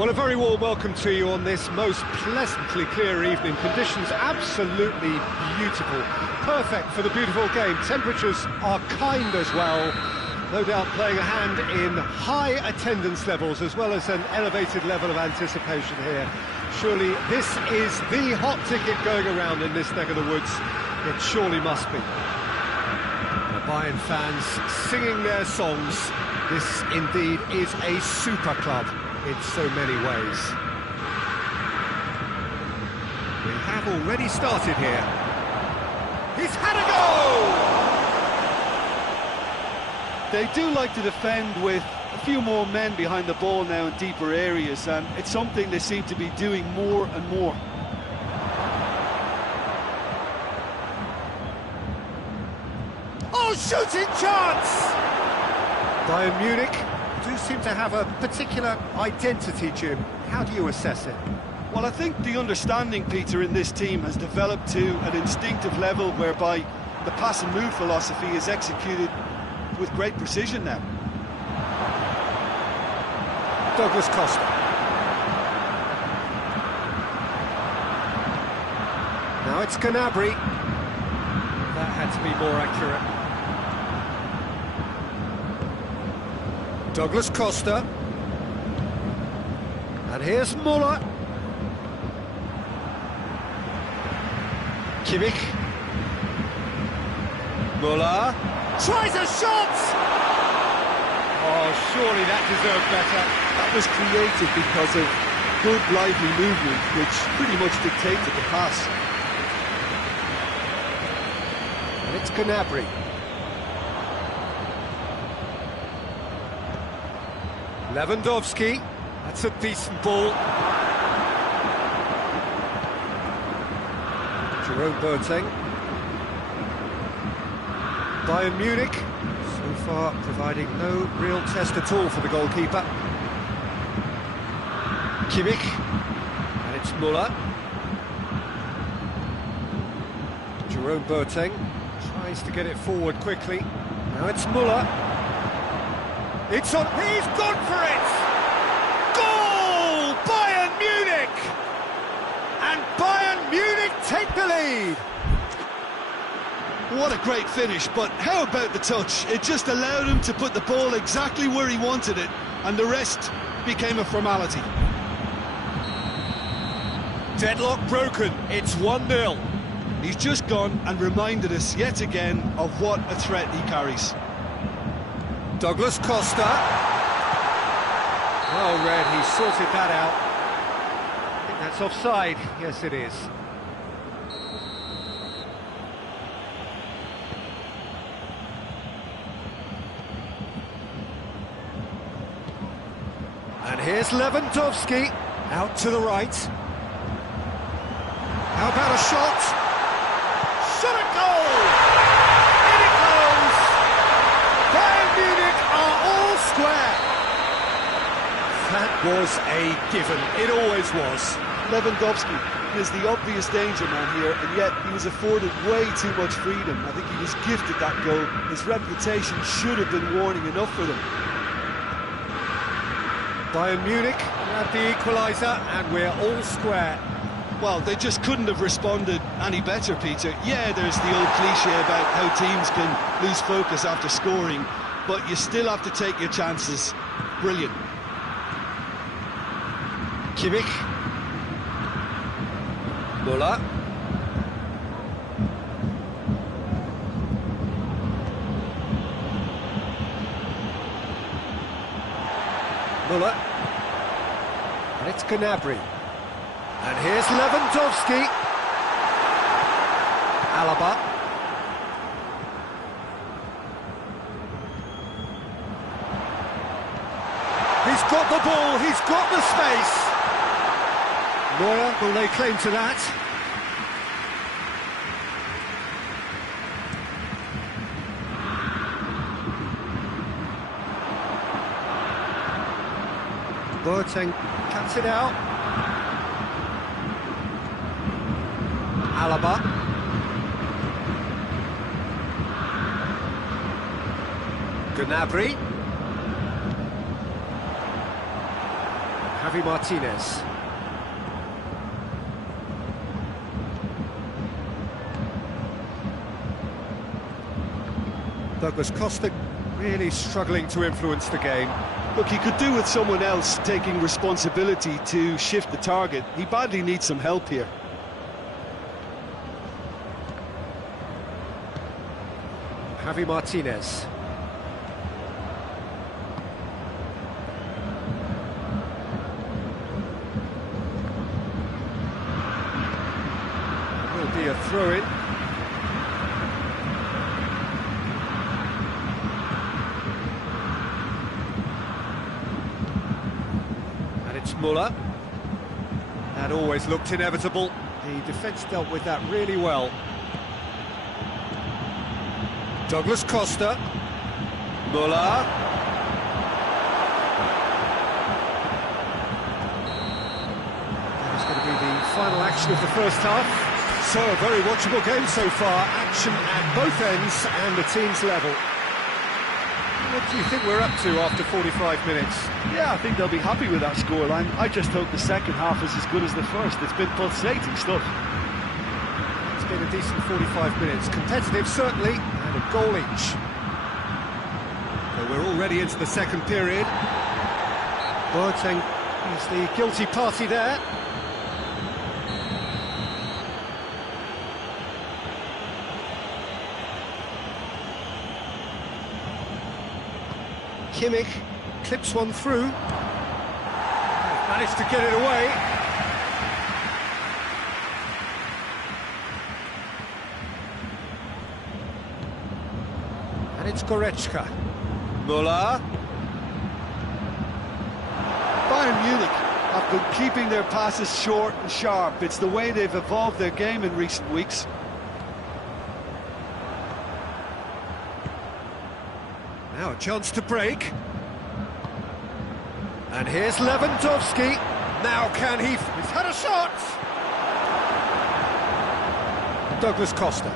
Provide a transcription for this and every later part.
Well, a very warm welcome to you on this most pleasantly clear evening. Conditions absolutely beautiful. Perfect for the beautiful game. Temperatures are kind as well. No doubt playing a hand in high attendance levels as well as an elevated level of anticipation here. Surely this is the hot ticket going around in this neck of the woods. It surely must be. The Bayern fans singing their songs. This indeed is a super club in so many ways. We have already started here. He's had a go! They do like to defend with a few more men behind the ball now in deeper areas, and it's something they seem to be doing more and more. Oh, shooting chance! Bayern Munich do seem to have a particular identity, Jim. How do you assess it? Well, I think the understanding, Peter, in this team has developed to an instinctive level whereby the pass and move philosophy is executed with great precision now. Douglas Costa. Now it's Gnabry. That had to be more accurate. Douglas Costa. And here's Muller. Kimmich. Muller. Tries a shot! Oh, surely that deserved better. That was created because of good, lively movement, which pretty much dictated the pass. And it's Gnabry. Lewandowski. That's a decent ball. Jerome Boateng. Bayern Munich, so far providing no real test at all for the goalkeeper. Kimmich. And it's Muller. Jerome Boateng tries to get it forward quickly. Now it's Muller. It's on. He's gone for it! Goal! Bayern Munich! And Bayern Munich take the lead! What a great finish, but how about the touch? It just allowed him to put the ball exactly where he wanted it, and the rest became a formality. Deadlock broken, it's 1-0. He's just gone and reminded us yet again of what a threat he carries. Douglas Costa. Well read, he sorted that out. I think that's offside. Yes, it is. And here's Lewandowski. Out to the right. How about a shot? Shot a goal! In it goes! Bayern Munich are all square. That was a given. It always was. Lewandowski is the obvious danger man here, and yet he was afforded way too much freedom. I think he was gifted that goal. His reputation should have been warning enough for them. Bayern Munich have the equaliser, and we're all square. Well, they just couldn't have responded any better, Peter. Yeah, there's the old cliche about how teams can lose focus after scoring, but you still have to take your chances. Brilliant. Kimmich. Muller. Muller. And it's Gnabry. And here's Lewandowski. Alaba. He's got the ball, he's got the space. Neuer will lay claim to that. Boateng cuts it out. Alaba. Gnabry. Javi Martinez. Douglas Costa really struggling to influence the game. Look, he could do with someone else taking responsibility to shift the target. He badly needs some help here. Javi Martinez. Will be a throw-in. And it's Muller. That always looked inevitable. The defence dealt with that really well. Douglas Costa. Muller. That's going to be the final action of the first half. So, a very watchable game so far. Action at both ends and the team's level. What do you think we're up to after 45 minutes? Yeah, I think they'll be happy with that scoreline. I just hope the second half is as good as the first. It's been pulsating stuff. It's been a decent 45 minutes. Competitive, certainly, and a goal each. So we're already into the second period. Boateng is the guilty party there. Kimmich clips one through. Managed to get it away. And it's Goretzka. Muller. Bayern Munich have been keeping their passes short and sharp. It's the way they've evolved their game in recent weeks. Now a chance to break. And here's Lewandowski. Now can he... He's had a shot! Douglas Costa.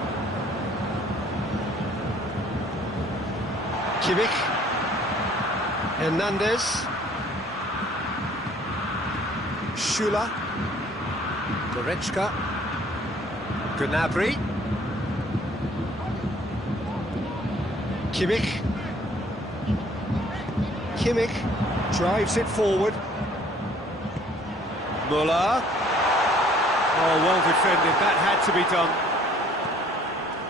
Kimmich. Hernandez. Schüller. Goretzka. Gnabry. Kimmich. Kimmich drives it forward. Muller. Oh, well defended. That had to be done.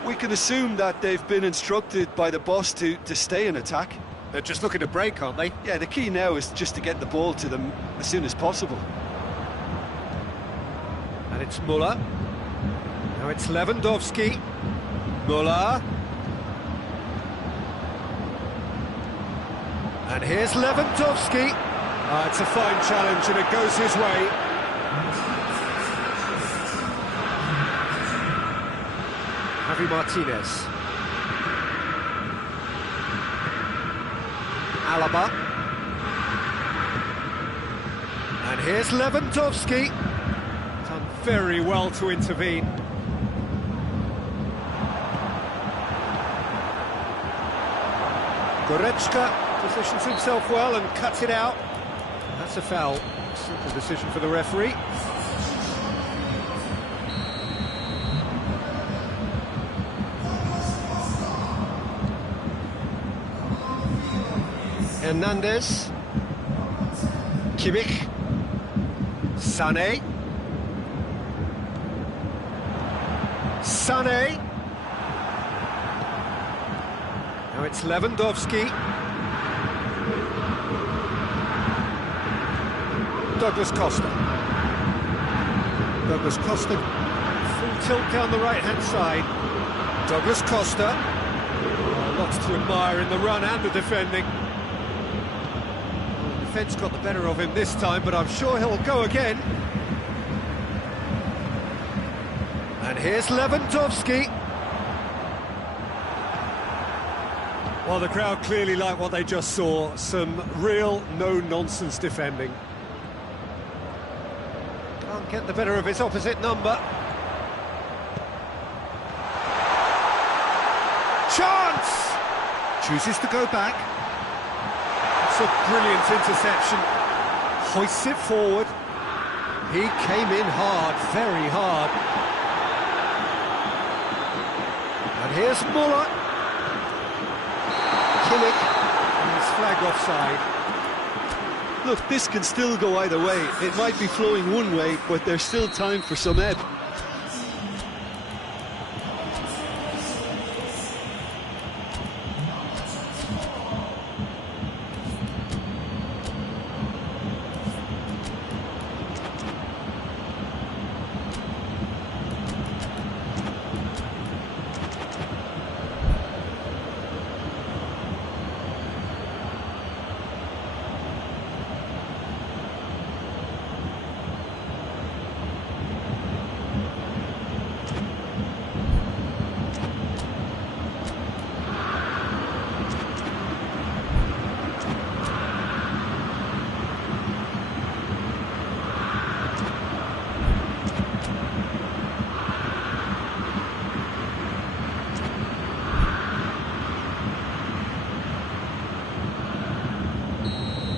We can assume that they've been instructed by the boss to stay in attack. They're just looking to break, aren't they? Yeah, the key now is just to get the ball to them as soon as possible. And it's Muller. Now it's Lewandowski. Muller. And here's Lewandowski. It's a fine challenge and it goes his way. Javi Martinez. Alaba. And here's Lewandowski. Done very well to intervene. Goretzka positions himself well and cuts it out. That's a foul. Simple decision for the referee. Hernandez. Kimmich. Sané. Sané. Now it's Lewandowski. Douglas Costa. Douglas Costa, full tilt down the right-hand side. Douglas Costa. Lots to admire in the run and the defending. Well, the defence got the better of him this time, but I'm sure he'll go again. And here's Lewandowski. Well, the crowd clearly like what they just saw. Some real no-nonsense defending. Can't get the better of his opposite number. Chance! Chooses to go back. It's a brilliant interception. hoists it forward. He came in hard, very hard. And here's Muller. Kimmich, and he's flagged offside. Look, this can still go either way. It might be flowing one way, but there's still time for some ebb.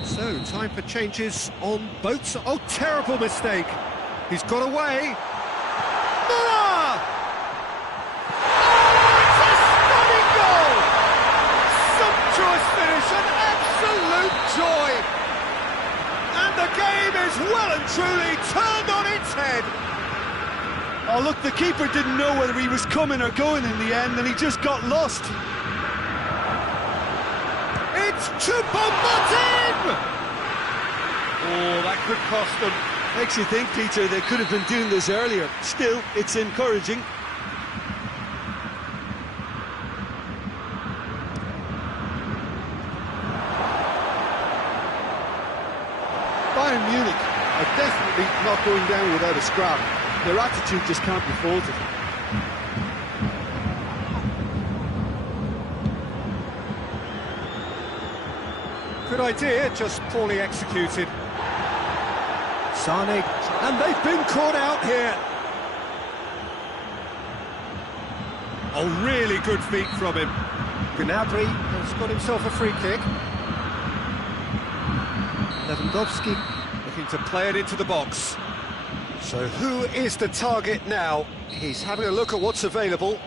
So, time for changes on both sides. Oh, terrible mistake. He's got away. Muller! Oh, it's a stunning goal! Sumptuous finish, an absolute joy. And the game is well and truly turned on its head. Oh, look, the keeper didn't know whether he was coming or going in the end, and he just got lost. It's Choupo-Moting! Oh, that could cost them. Makes you think, Peter, they could have been doing this earlier. Still, it's encouraging. Bayern Munich are definitely not going down without a scrap. Their attitude just can't be faulted. Good idea, just poorly executed. Sane, and they've been caught out here. Oh, really good feet from him. Gnabry has got himself a free kick. Lewandowski looking to play it into the box. So who is the target now? He's having a look at what's available.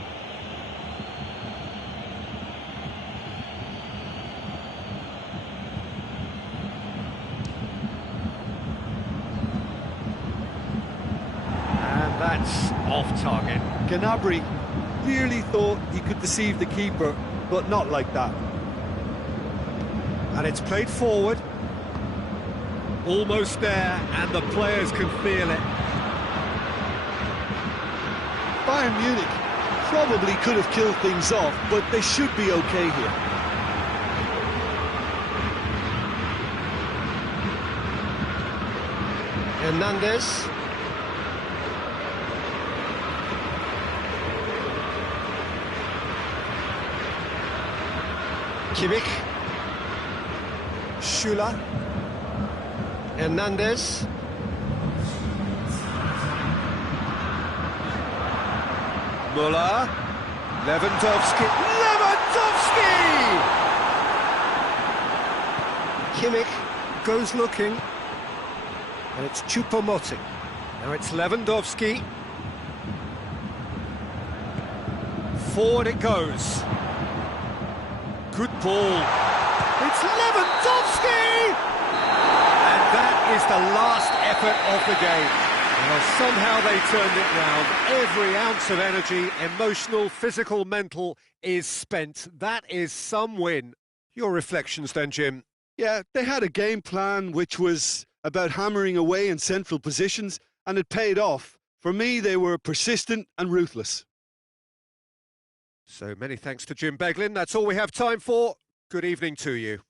That's off target. Gnabry clearly thought he could deceive the keeper, but not like that. And it's played forward. Almost there, and the players can feel it. Bayern Munich probably could have killed things off, but they should be okay here. Hernandez. Kimmich, Schüller, Hernandez, Muller, Lewandowski, Kimmich goes looking, and it's Choupo-Moting. Now it's Lewandowski. Forward it goes. Good ball. It's Lewandowski! And that is the last effort of the game. Well, somehow they turned it round. Every ounce of energy, emotional, physical, mental, is spent. That is some win. Your reflections then, Jim? Yeah, they had a game plan which was about hammering away in central positions, and it paid off. For me, they were persistent and ruthless. So many thanks to Jim Beglin. That's all we have time for. Good evening to you.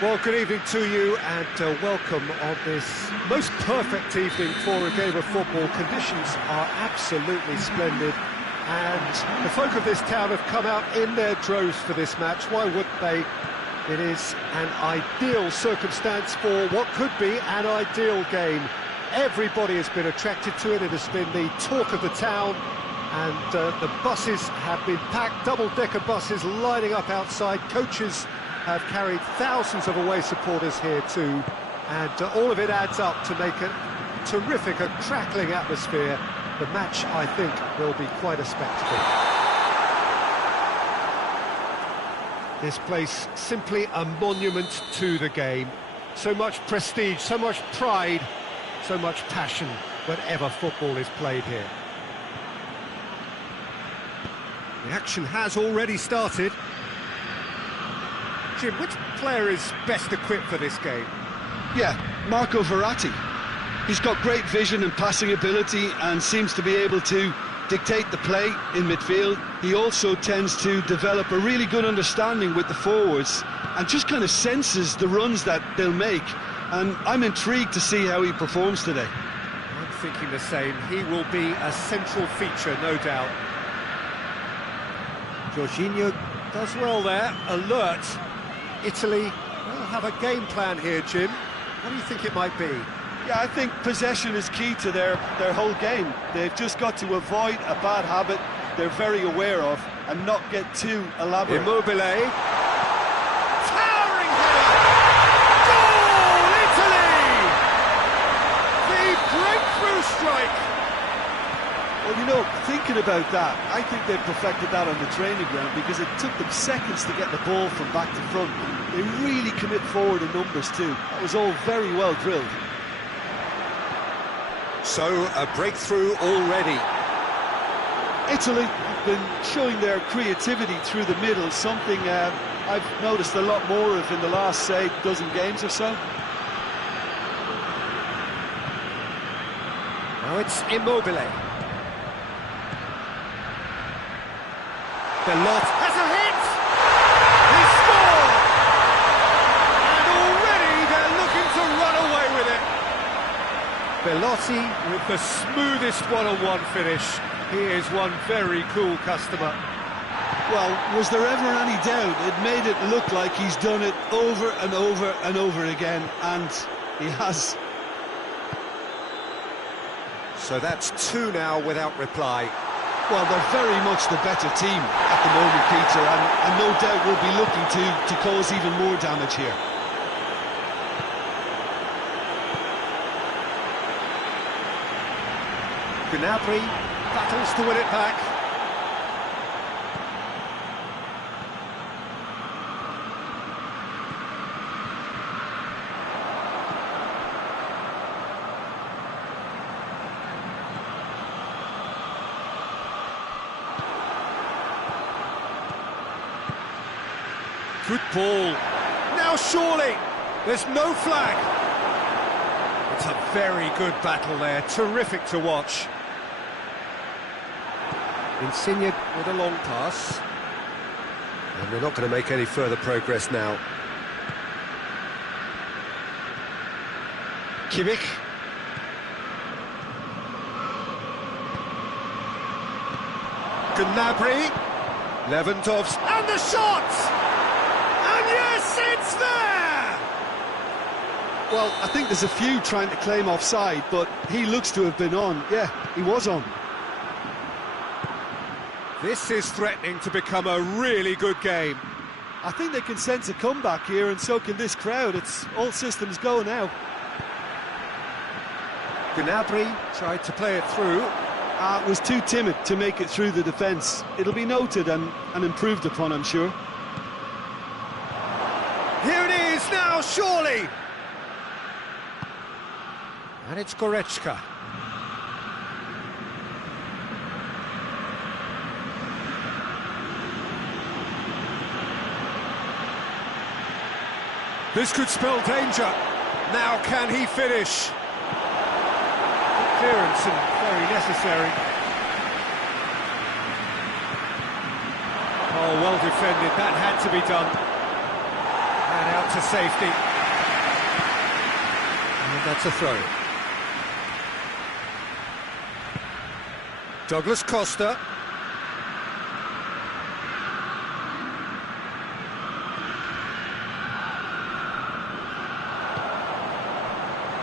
Well, good evening to you and welcome on this most perfect evening for a game of football. Conditions are absolutely splendid and the folk of this town have come out in their droves for this match. Why wouldn't they? It is an ideal circumstance for what could be an ideal game. Everybody has been attracted to it. It has been the talk of the town and the buses have been packed, double-decker buses lining up outside. Coaches have carried thousands of away supporters here too, and all of it adds up to make a terrific, a crackling atmosphere. The match, I think, will be quite a spectacle. This place, simply a monument to the game. So much prestige, so much pride, so much passion whenever football is played here. The action has already started. Jim, which player is best equipped for this game? Yeah, Marco Verratti. He's got great vision and passing ability and seems to be able to dictate the play in midfield. He also tends to develop a really good understanding with the forwards and just kind of senses the runs that they'll make. And I'm intrigued to see how he performs today. I'm thinking the same. He will be a central feature, no doubt. Jorginho does well there, alert. Italy will have a game plan here, Jim. What do you think it might be? Yeah, I think possession is key to their whole game. They've just got to avoid a bad habit they're very aware of and not get too elaborate. Immobile. Towering header! Goal, Italy! The breakthrough strike! Well, you know, thinking about that, I think they've perfected that on the training ground because it took them seconds to get the ball from back to front. They really commit forward in numbers too. That was all very well drilled. So, a breakthrough already. Italy have been showing their creativity through the middle, something I've noticed a lot more of in the last, say, dozen games or so. Now it's Immobile. Belot has a hit! He scored! And already they're looking to run away with it. Belotti with the smoothest one-on-one finish. He is one very cool customer. Well, was there ever any doubt? It made it look like he's done it over and over and over again, and he has. So that's two now without reply. Well, they're very much the better team at the moment, Peter, and no doubt will be looking to cause even more damage here. Gnabry battles to win it back. Good ball. Now surely, there's no flag. It's a very good battle there, terrific to watch. Insigne with a long pass. And they're not going to make any further progress now. Kimmich. Gnabry. Lewandowski. And the shot! And yes, it's there! Well, I think there's a few trying to claim offside, but he looks to have been on. Yeah, he was on. This is threatening to become a really good game. I think they can sense a comeback here, and so can this crowd. It's all systems go now. Gnabry tried to play it through. Was too timid to make it through the defence. It'll be noted and improved upon, I'm sure. Here it is now, surely! And it's Goretzka. This could spell danger. Now can he finish? Good clearance and very necessary. Oh, well defended. That had to be done. And out to safety. And that's a throw. Douglas Costa.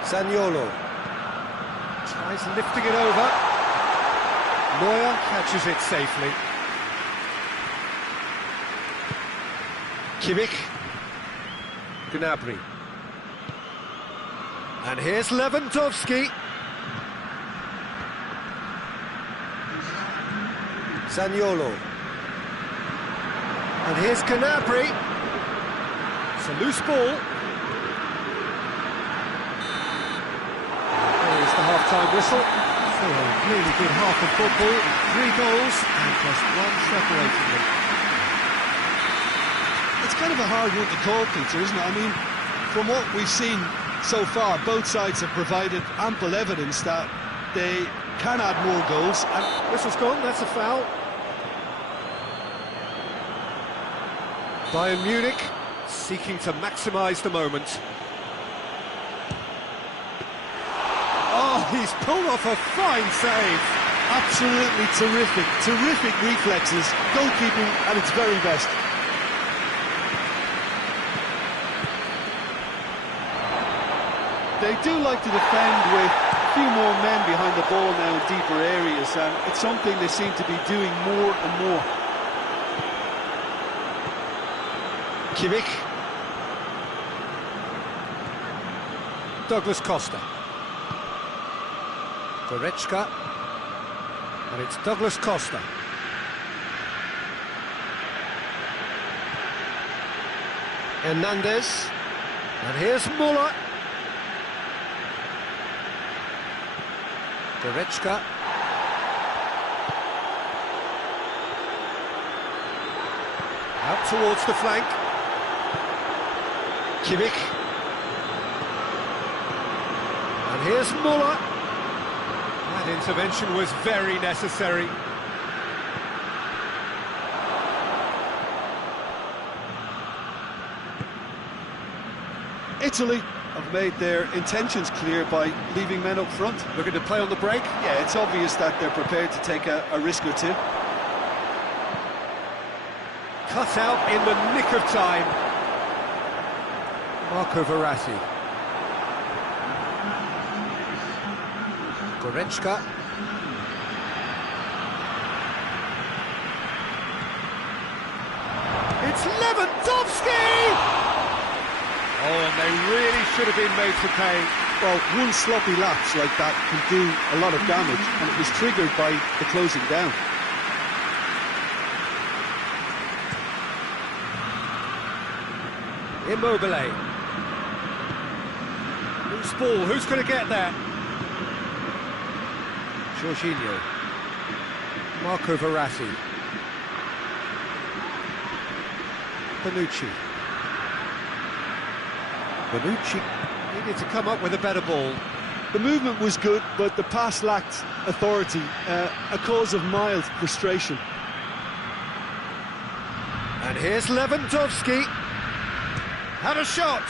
Zaniolo tries lifting it over. Neuer catches it safely. Kimmich. Gnabry. And here's Lewandowski. Zaniolo. And here's Gnabry. It's a loose ball. There's the half-time whistle. So a really good half of football. 3 goals and just one separating them. It's kind of a hard one to call, Peter, isn't it? I mean, from what we've seen so far, both sides have provided ample evidence that they can add more goals. And whistle's gone, that's a foul. Bayern Munich seeking to maximise the moment. Oh, he's pulled off a fine save. Absolutely terrific reflexes, goalkeeping at its very best. They do like to defend with a few more men behind the ball now in deeper areas, and it's something they seem to be doing more and more. Kimmich. Douglas Costa. Goretzka. And it's Douglas Costa. Hernandez. And here's Muller. Goretzka. Out towards the flank. Kimmich. And here's Muller. That intervention was very necessary. Italy have made their intentions clear by leaving men up front. Looking to play on the break? Yeah, it's obvious that they're prepared to take a risk or two. Cut out in the nick of time. Marco Verratti. Goretzka. It's Lewandowski! Oh, and they really should have been made to pay. Well, one sloppy lapse like that can do a lot of damage, and it was triggered by the closing down. Immobile. Loose ball, who's going to get there? Jorginho. Marco Verratti. Bonucci. Bonucci needed to come up with a better ball. The movement was good, but the pass lacked authority, a cause of mild frustration. And here's Lewandowski. Have a shot!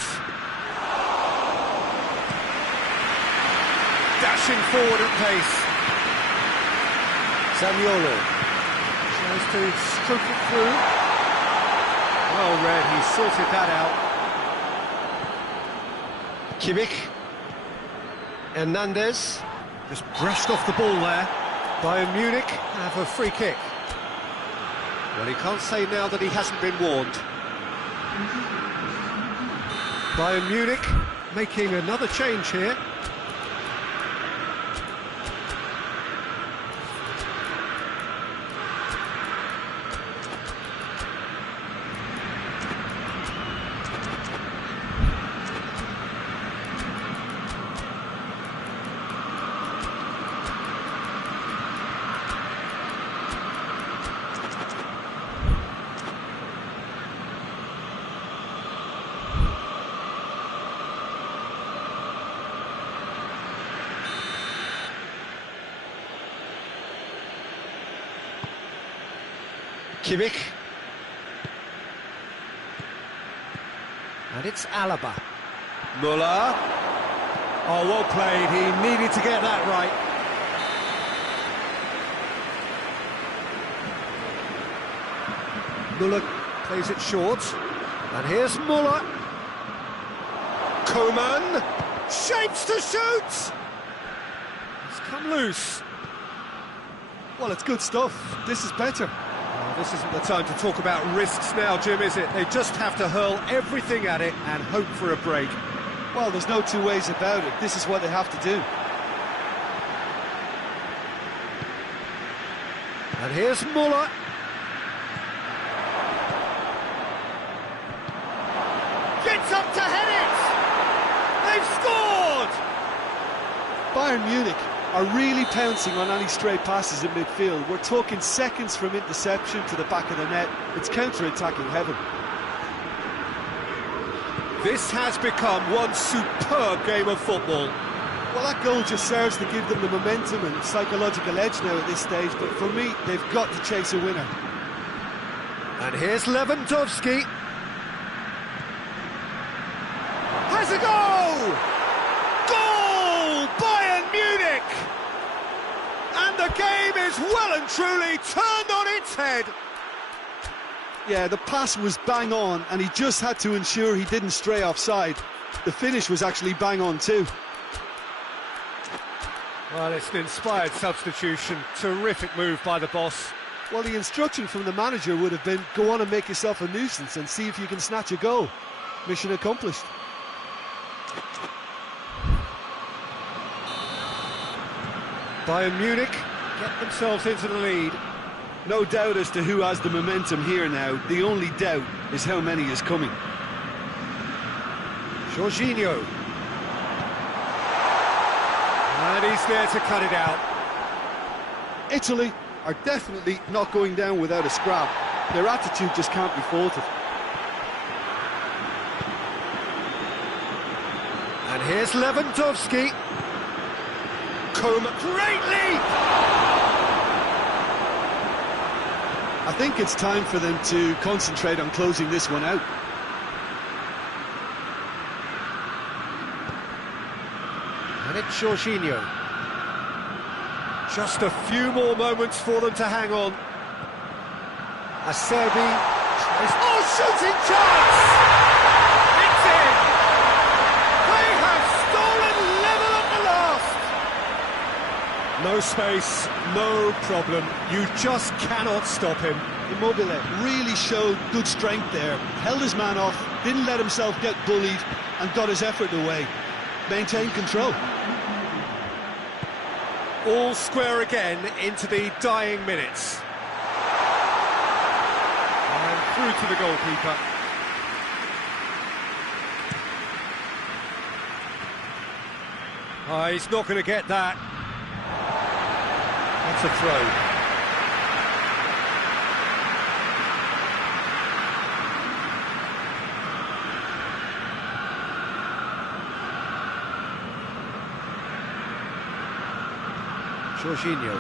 Dashing forward at pace. Zaniolo tries to stroke it through. Well read, he sorted that out. Kimmich. Hernandez just brushed off the ball there. Bayern Munich have a free kick. Well, he can't say now that he hasn't been warned. Bayern Munich making another change here. Kimmich. And it's Alaba. Muller. Oh, well played. He needed to get that right. Muller plays it short. And here's Muller. Koeman. Shapes to shoot! It's come loose. Well, it's good stuff. This is better. Oh, this isn't the time to talk about risks now, Jim, is it? They just have to hurl everything at it and hope for a break. Well, there's no two ways about it. This is what they have to do. And here's Muller. Gets up to head it! They've scored! Bayern Munich are really pouncing on any stray passes in midfield. We're talking seconds from interception to the back of the net. It's counter-attacking heaven. This has become one superb game of football. Well, that goal just serves to give them the momentum and psychological edge now at this stage, but for me, they've got to chase a winner. And here's Lewandowski. Has a goal! Goal! Bayern Munich! And the game is well and truly turned on its head. Yeah, the pass was bang on, and he just had to ensure he didn't stray offside. The finish was actually bang on too. Well, it's an inspired substitution. Terrific move by the boss. Well, the instruction from the manager would have been, go on and make yourself a nuisance and see if you can snatch a goal. Mission accomplished. Bayern Munich get themselves into the lead. No doubt as to who has the momentum here now. The only doubt is how many is coming. Jorginho. And he's there to cut it out. Italy are definitely not going down without a scrap. Their attitude just can't be faulted. And here's Lewandowski. Koeman, great leap! I think it's time for them to concentrate on closing this one out. And it's Jorginho. Just a few more moments for them to hang on. Acerbi. Oh, shooting chance! It's in! They have stolen level at the last! No space, no problem. You just cannot stop him. Immobile really showed good strength there. Held his man off, didn't let himself get bullied, and got his effort away. Maintained control. All square again into the dying minutes. And through to the goalkeeper. Oh, he's not going to get that. That's a throw. Jorginho.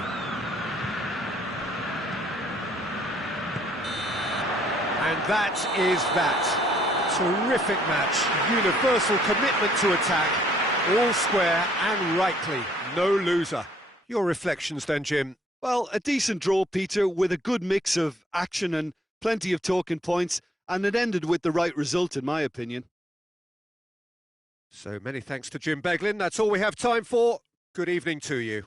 And that is that. Terrific match. Universal commitment to attack. All square and rightly. No loser. Your reflections then, Jim? Well, a decent draw, Peter, with a good mix of action and plenty of talking points, and it ended with the right result, in my opinion. So many thanks to Jim Beglin. That's all we have time for. Good evening to you.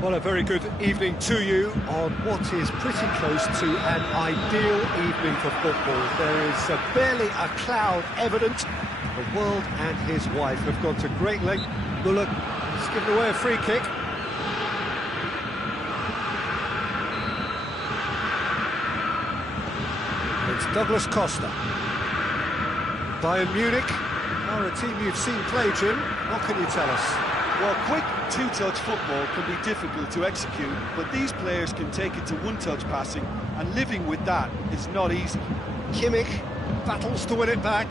Well, a very good evening to you on what is pretty close to an ideal evening for football. There is barely a cloud evident. The world and his wife have gone to great length. Muller has given away a free kick. It's Douglas Costa. Bayern Munich are a team you've seen play, Jim. What can you tell us? Well, quick two-touch football can be difficult to execute, but these players can take it to one-touch passing, and living with that is not easy. Kimmich battles to win it back.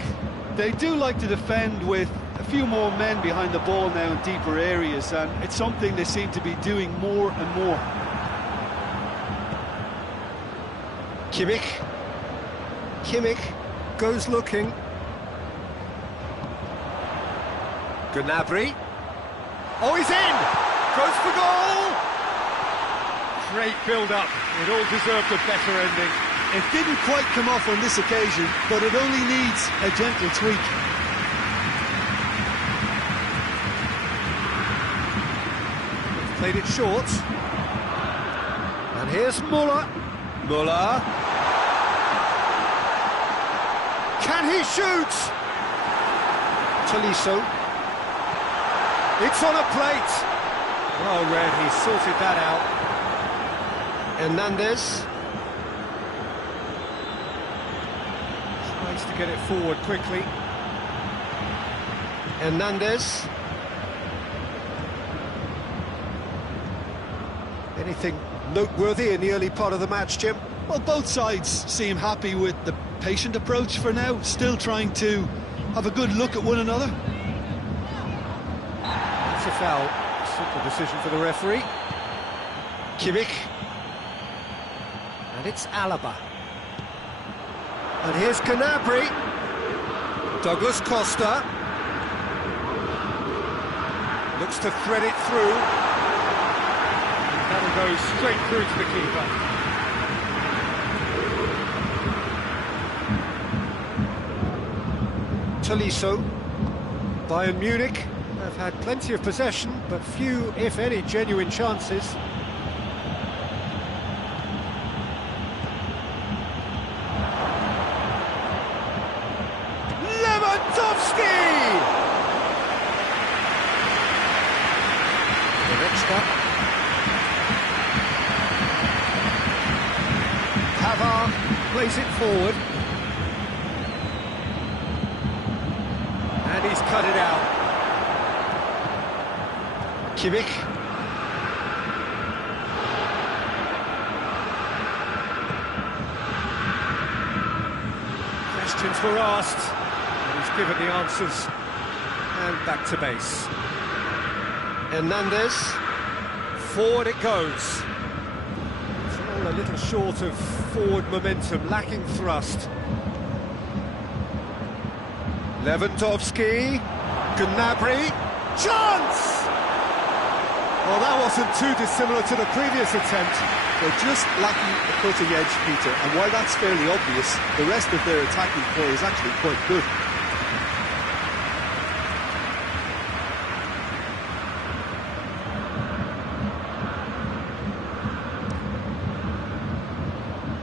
They do like to defend with a few more men behind the ball now in deeper areas, and it's something they seem to be doing more and more. Kimmich goes looking. Gnabry. Oh, he's in! Goes for goal! Great build-up. It all deserved a better ending. It didn't quite come off on this occasion, but it only needs a gentle tweak. Played it short. And here's Muller. Muller. Can he shoot? Tolisso. It's on a plate. Well read, he sorted that out. Hernandez. Tries to get it forward quickly. Hernandez. Anything noteworthy in the early part of the match, Jim? Well, both sides seem happy with the patient approach for now, still trying to have a good look at one another. That's a foul. Simple decision for the referee. Kimmich. And it's Alaba. And here's Gnabry. Douglas Costa. Looks to thread it through. That'll go straight through to the keeper. Tolisso. Bayern Munich have had plenty of possession, but few, if any, genuine chances. Lewandowski! Pavard plays it forward. And he's cut it out. Kimmich. Questions were asked, and he's given the answers. And back to base. Hernandez. Forward it goes. It's all a little short of forward momentum, lacking thrust. Lewandowski. Gnabry. Chance! Well, that wasn't too dissimilar to the previous attempt. They're just lacking the cutting edge, Peter, and while that's fairly obvious, the rest of their attacking play is actually quite good.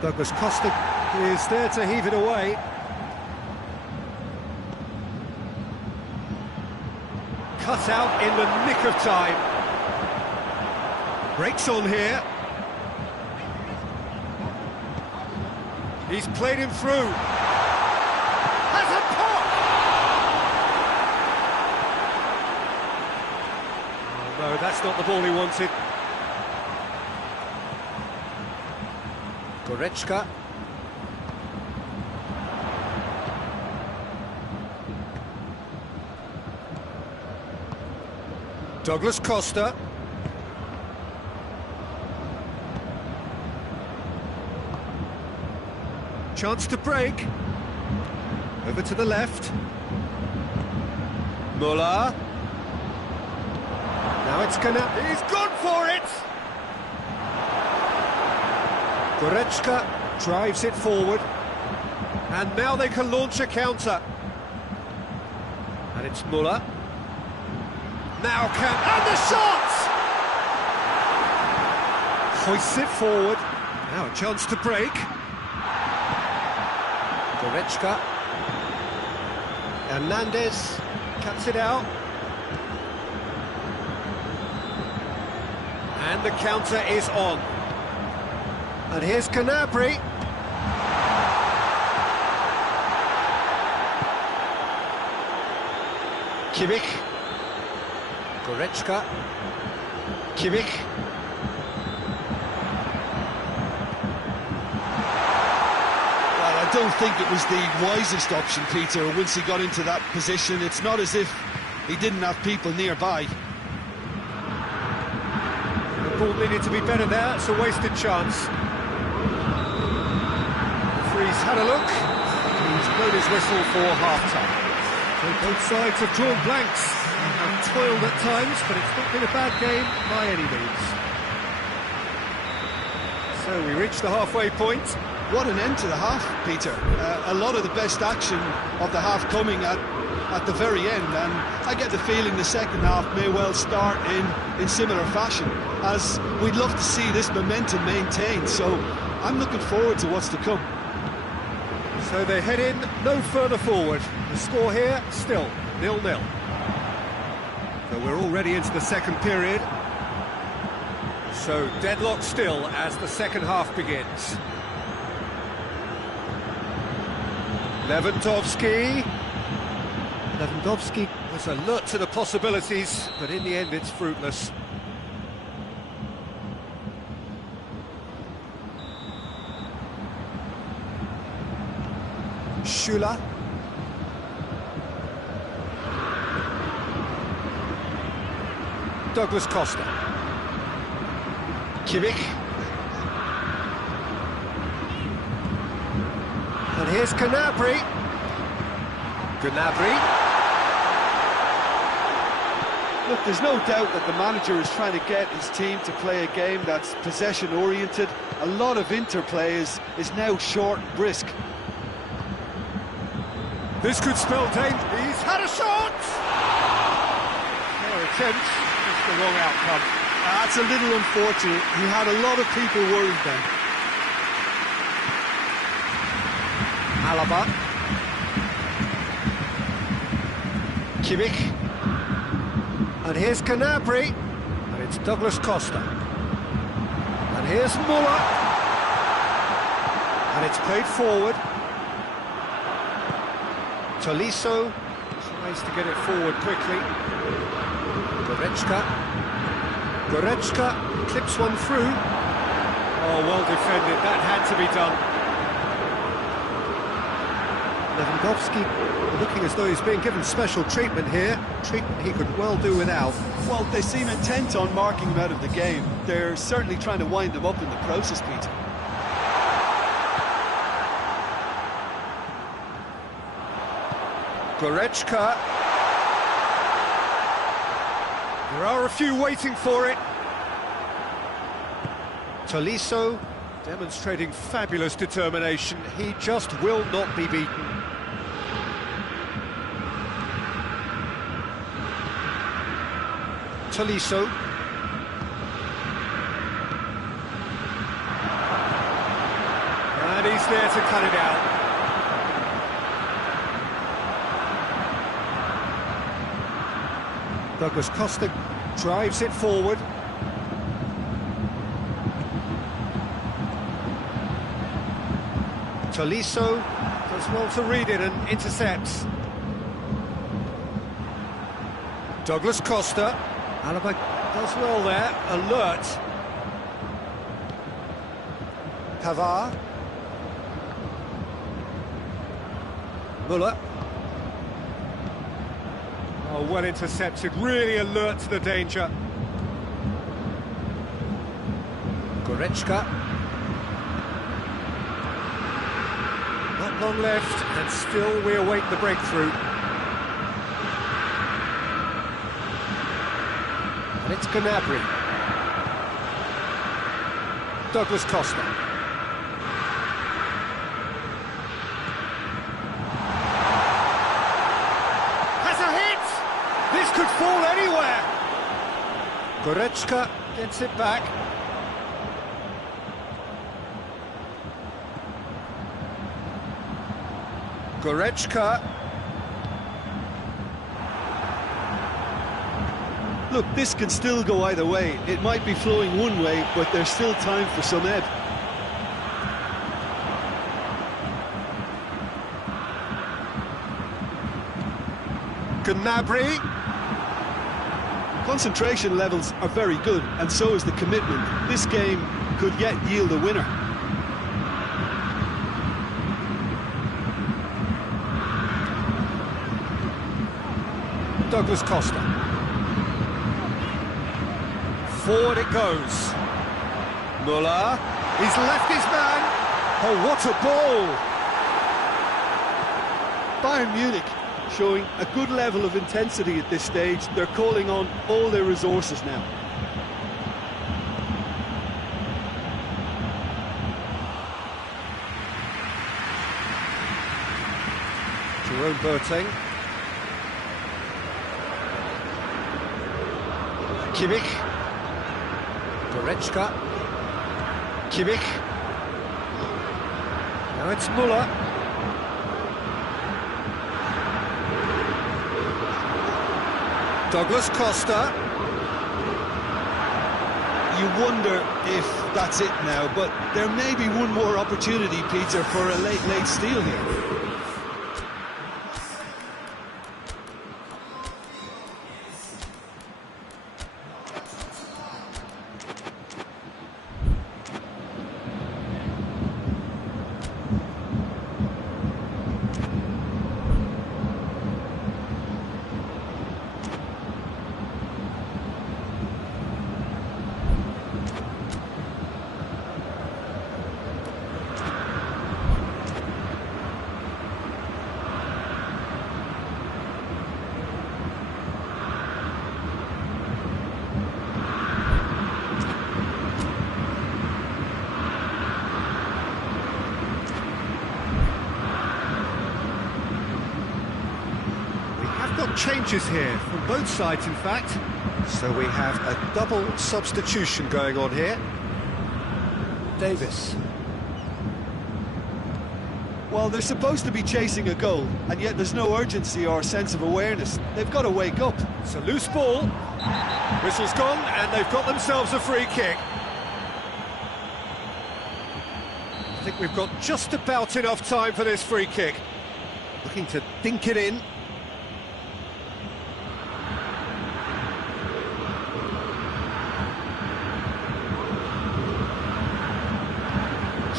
Douglas Costa is there to heave it away. Cut out in the nick of time. Breaks on here. He's played him through. Has a pop! Oh no, that's not the ball he wanted. Goretzka. Douglas Costa. Chance to break. Over to the left. Muller. Now it's Gnabry. He's gone for it! Goretzka drives it forward. And now they can launch a counter. And it's Muller. Now can... And the shot! hoists it forward. Now a chance to break. Goretzka. Hernandez cuts it out. And the counter is on. And here's Gnabry. Kimmich. Goretzka. Kimmich. Well, I don't think it was the wisest option, Peter, once he got into that position. It's not as if he didn't have people nearby. The ball needed to be better there, it's a wasted chance. Referee's had a look, he's blown his whistle for half-time. So both sides have drawn blanks, have toiled at times, but it's not been a bad game by any means. So we reach the halfway point. What an end to the half, Peter. A lot of the best action of the half coming at the very end, and I get the feeling the second half may well start in similar fashion, as we'd love to see this momentum maintained, so I'm looking forward to what's to come. So they head in no further forward. The score here, still 0-0. So we're already into the second period. So deadlock still as the second half begins. Lewandowski was alert to the possibilities, but in the end it's fruitless. Schüller. Douglas Costa. Kimmich. And here's Gnabry. Look, there's no doubt that the manager is trying to get his team to play a game that's possession-oriented. A lot of interplay is now short and brisk. This could spell danger. He's had a shot! Fair attempt, just the wrong outcome. That's a little unfortunate. He had a lot of people worried then. Alaba. Kimmich. And here's Gnabry. And it's Douglas Costa. And here's Muller. And it's played forward. Tolisso tries to get it forward quickly. Goretzka clips one through. Oh, well defended, that had to be done. Lewandowski looking as though he's being given special treatment here. Treatment he could well do without. Well, they seem intent on marking him out of the game. They're certainly trying to wind him up in the process, Peter. Goretzka. There are a few waiting for it. Tolisso demonstrating fabulous determination. He just will not be beaten. Tolisso. And he's there to cut it out. Douglas Costa drives it forward. Tolisso does well to read it and intercepts. Douglas Costa. Alaba does well there, alert. Pavard. Muller. Oh, well intercepted, really alert to the danger. Goretzka. Not long left, and still we await the breakthrough. And it's Gnabry. Douglas Costa. Has a hit! This could fall anywhere! Goretzka gets it back. Goretzka. Look, this can still go either way. It might be flowing one way, but there's still time for some ebb. Gnabry. Concentration levels are very good, and so is the commitment. This game could yet yield a winner. Douglas Costa. Forward it goes. Muller. He's left his man. Oh, what a ball! Bayern Munich showing a good level of intensity at this stage. They're calling on all their resources now. Jerome Boateng. Kimmich. Goretzka. Kimmich. Now it's Muller. Douglas Costa. You wonder if that's it now, but there may be one more opportunity, Peter, for a late steal here. Changes here from both sides, in fact. So we have a double substitution going on here. Davis. Well, they're supposed to be chasing a goal, and yet there's no urgency or sense of awareness. They've got to wake up. It's a loose ball. Whistle's gone, and they've got themselves a free kick. I think we've got just about enough time for this free kick. Looking to dink it in.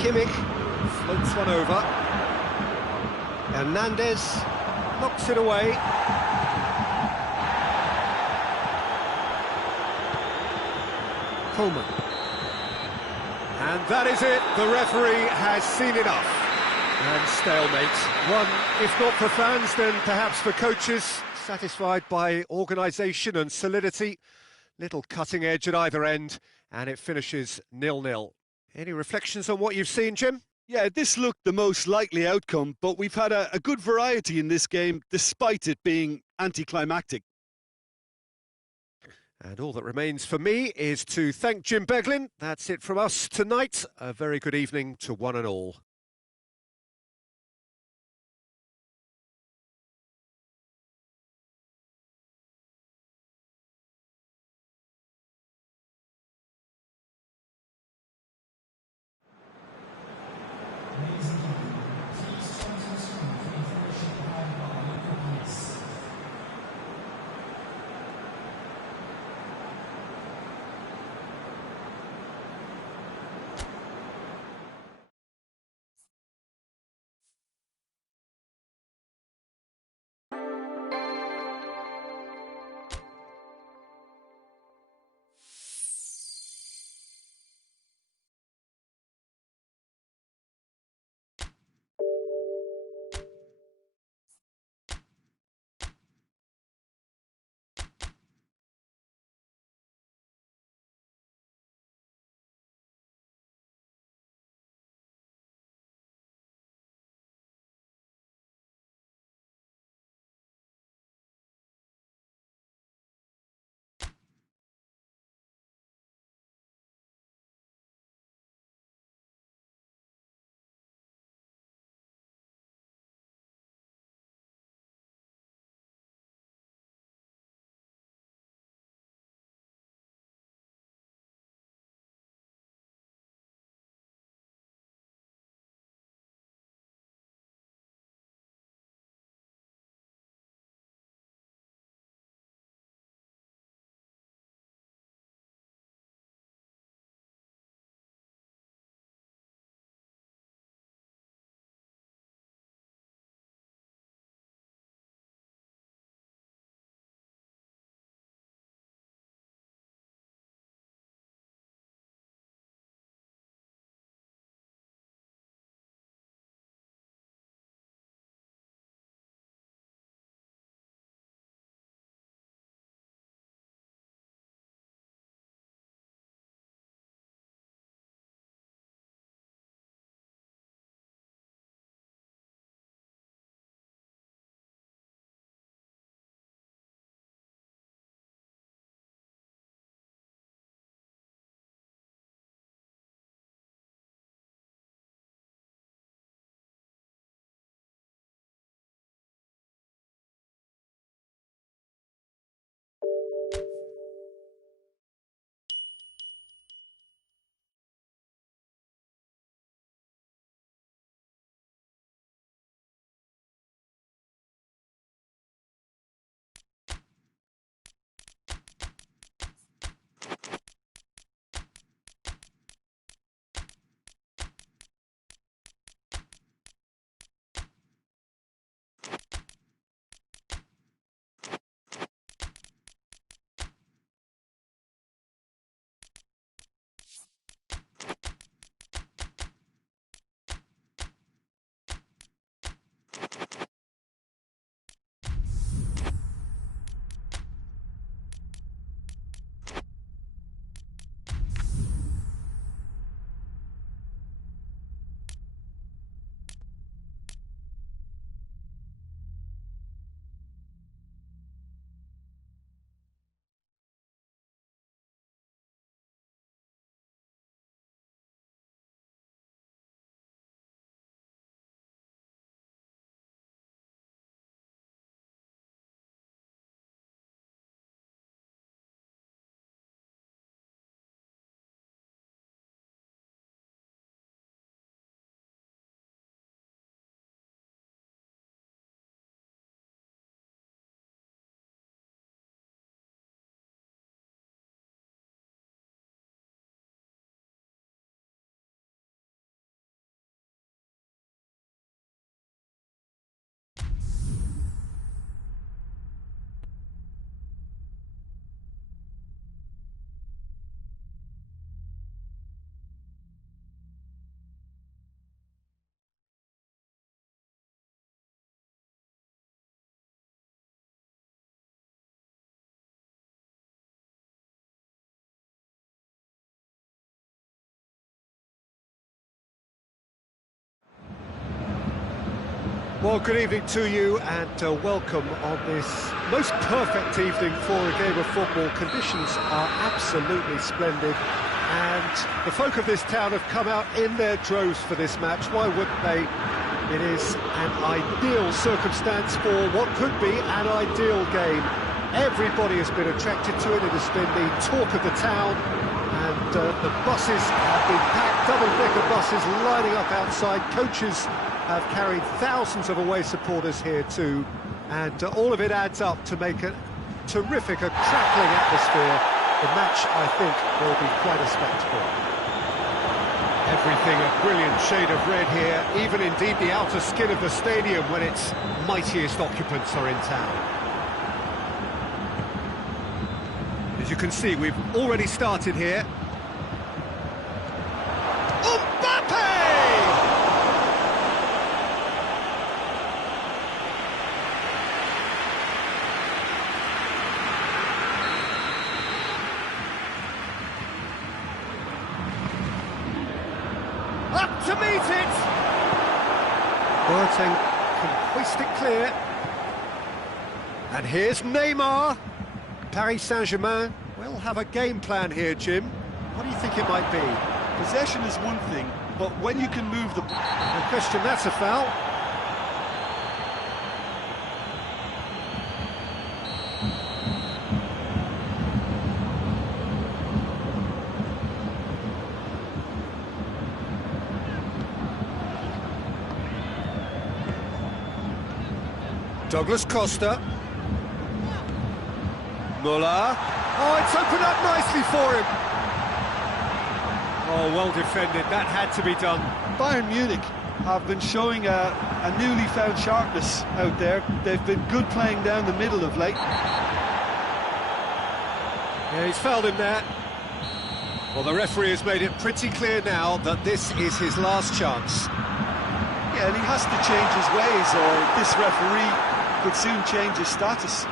Kimmich floats one over. Hernandez knocks it away. Coleman. And that is it. The referee has seen enough. And stalemate. One, if not for fans, then perhaps for coaches. Satisfied by organisation and solidity. Little cutting edge at either end. And it finishes 0-0. Any reflections on what you've seen, Jim? Yeah, this looked the most likely outcome, but we've had a good variety in this game, despite it being anticlimactic. And all that remains for me is to thank Jim Beglin. That's it from us tonight. A very good evening to one and all. Well, good evening to you and welcome on this most perfect evening for a game of football. Conditions are absolutely splendid and the folk of this town have come out in their droves for this match. Why wouldn't they? It is an ideal circumstance for what could be an ideal game. Everybody has been attracted to it. It has been the talk of the town, and the buses have been packed, double-decker buses lining up outside. Coaches have carried thousands of away supporters here too, and all of it adds up to make a terrific, a crackling atmosphere. The match, I think, will be quite a spectacle. Everything a brilliant shade of red here, even indeed the outer skin of the stadium when its mightiest occupants are in town. As you can see, we've already started here. Up to meet it! Boateng can hoist it clear. And here's Neymar. Paris Saint-Germain will have a game plan here, Jim. What do you think it might be? Possession is one thing, but when you can move the... No question, that's a foul. Douglas Costa. Muller. Oh, it's opened up nicely for him. Oh, well defended. That had to be done. Bayern Munich have been showing a newly found sharpness out there. They've been good playing down the middle of late. Yeah, he's fouled him there. Well, the referee has made it pretty clear now that this is his last chance. Yeah, and he has to change his ways, or this referee could soon change his status.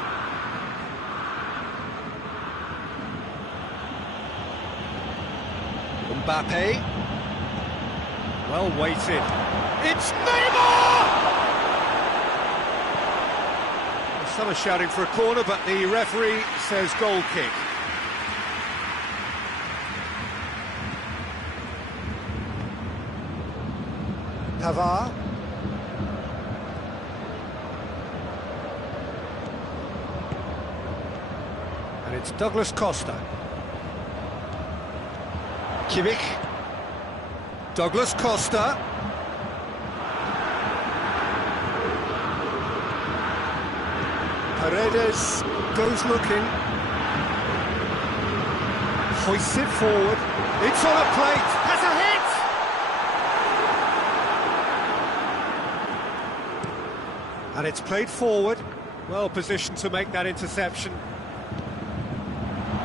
Mbappe. Well weighted. It's Neymar! Well, some are shouting for a corner, but the referee says goal kick. Pavard. And it's Douglas Costa. Kimmich. Douglas Costa. Paredes goes looking. Hoists it forward. It's on a plate. Has a hit! And it's played forward. Well positioned to make that interception.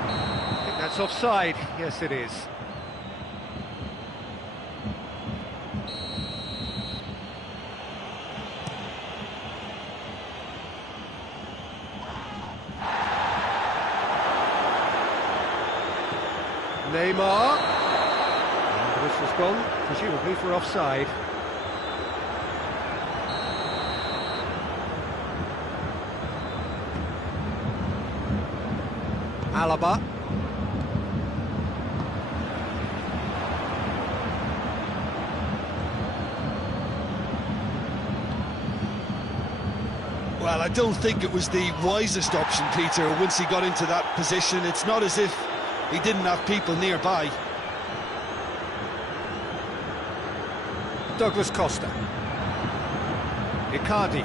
I think that's offside. Yes, it is. Neymar, and the whistle's gone, presumably for offside. Alaba. Well, I don't think it was the wisest option, Peter, once he got into that position. It's not as if he didn't have people nearby. Douglas Costa. Icardi.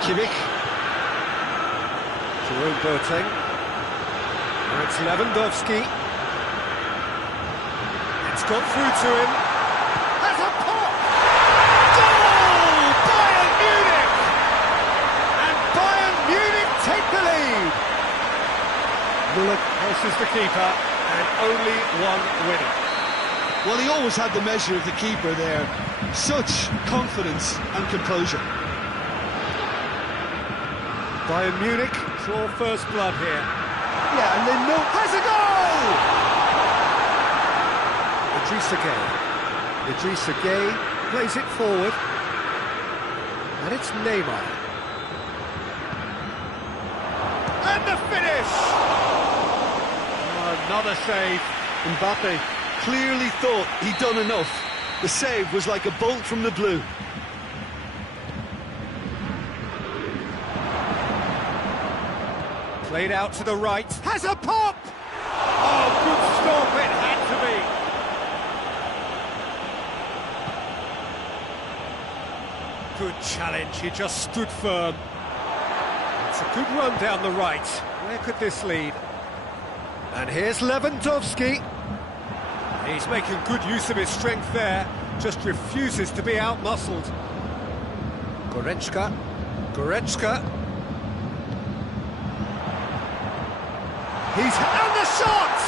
Kimmich. Jerome Boateng. Now it's Lewandowski. It's got through to him. Has a pop! Goal! Bayern Munich! And Bayern Munich take the lead. Muller passes the keeper, and only one winner. Well, he always had the measure of the keeper there. Such confidence and composure. Bayern Munich saw first blood here. Yeah, and then no... Has a goal! Idrissa Gueye plays it forward. And it's Neymar. And the finish! Oh, another save. Mbappe clearly thought he'd done enough. The save was like a bolt from the blue. Played out to the right. Has a pop! Oh, good stop, it had to be. Good challenge, he just stood firm. It's a good run down the right. Where could this lead? And here's Lewandowski. He's making good use of his strength there. Just refuses to be out-muscled. Goretzka. He's... and the shot!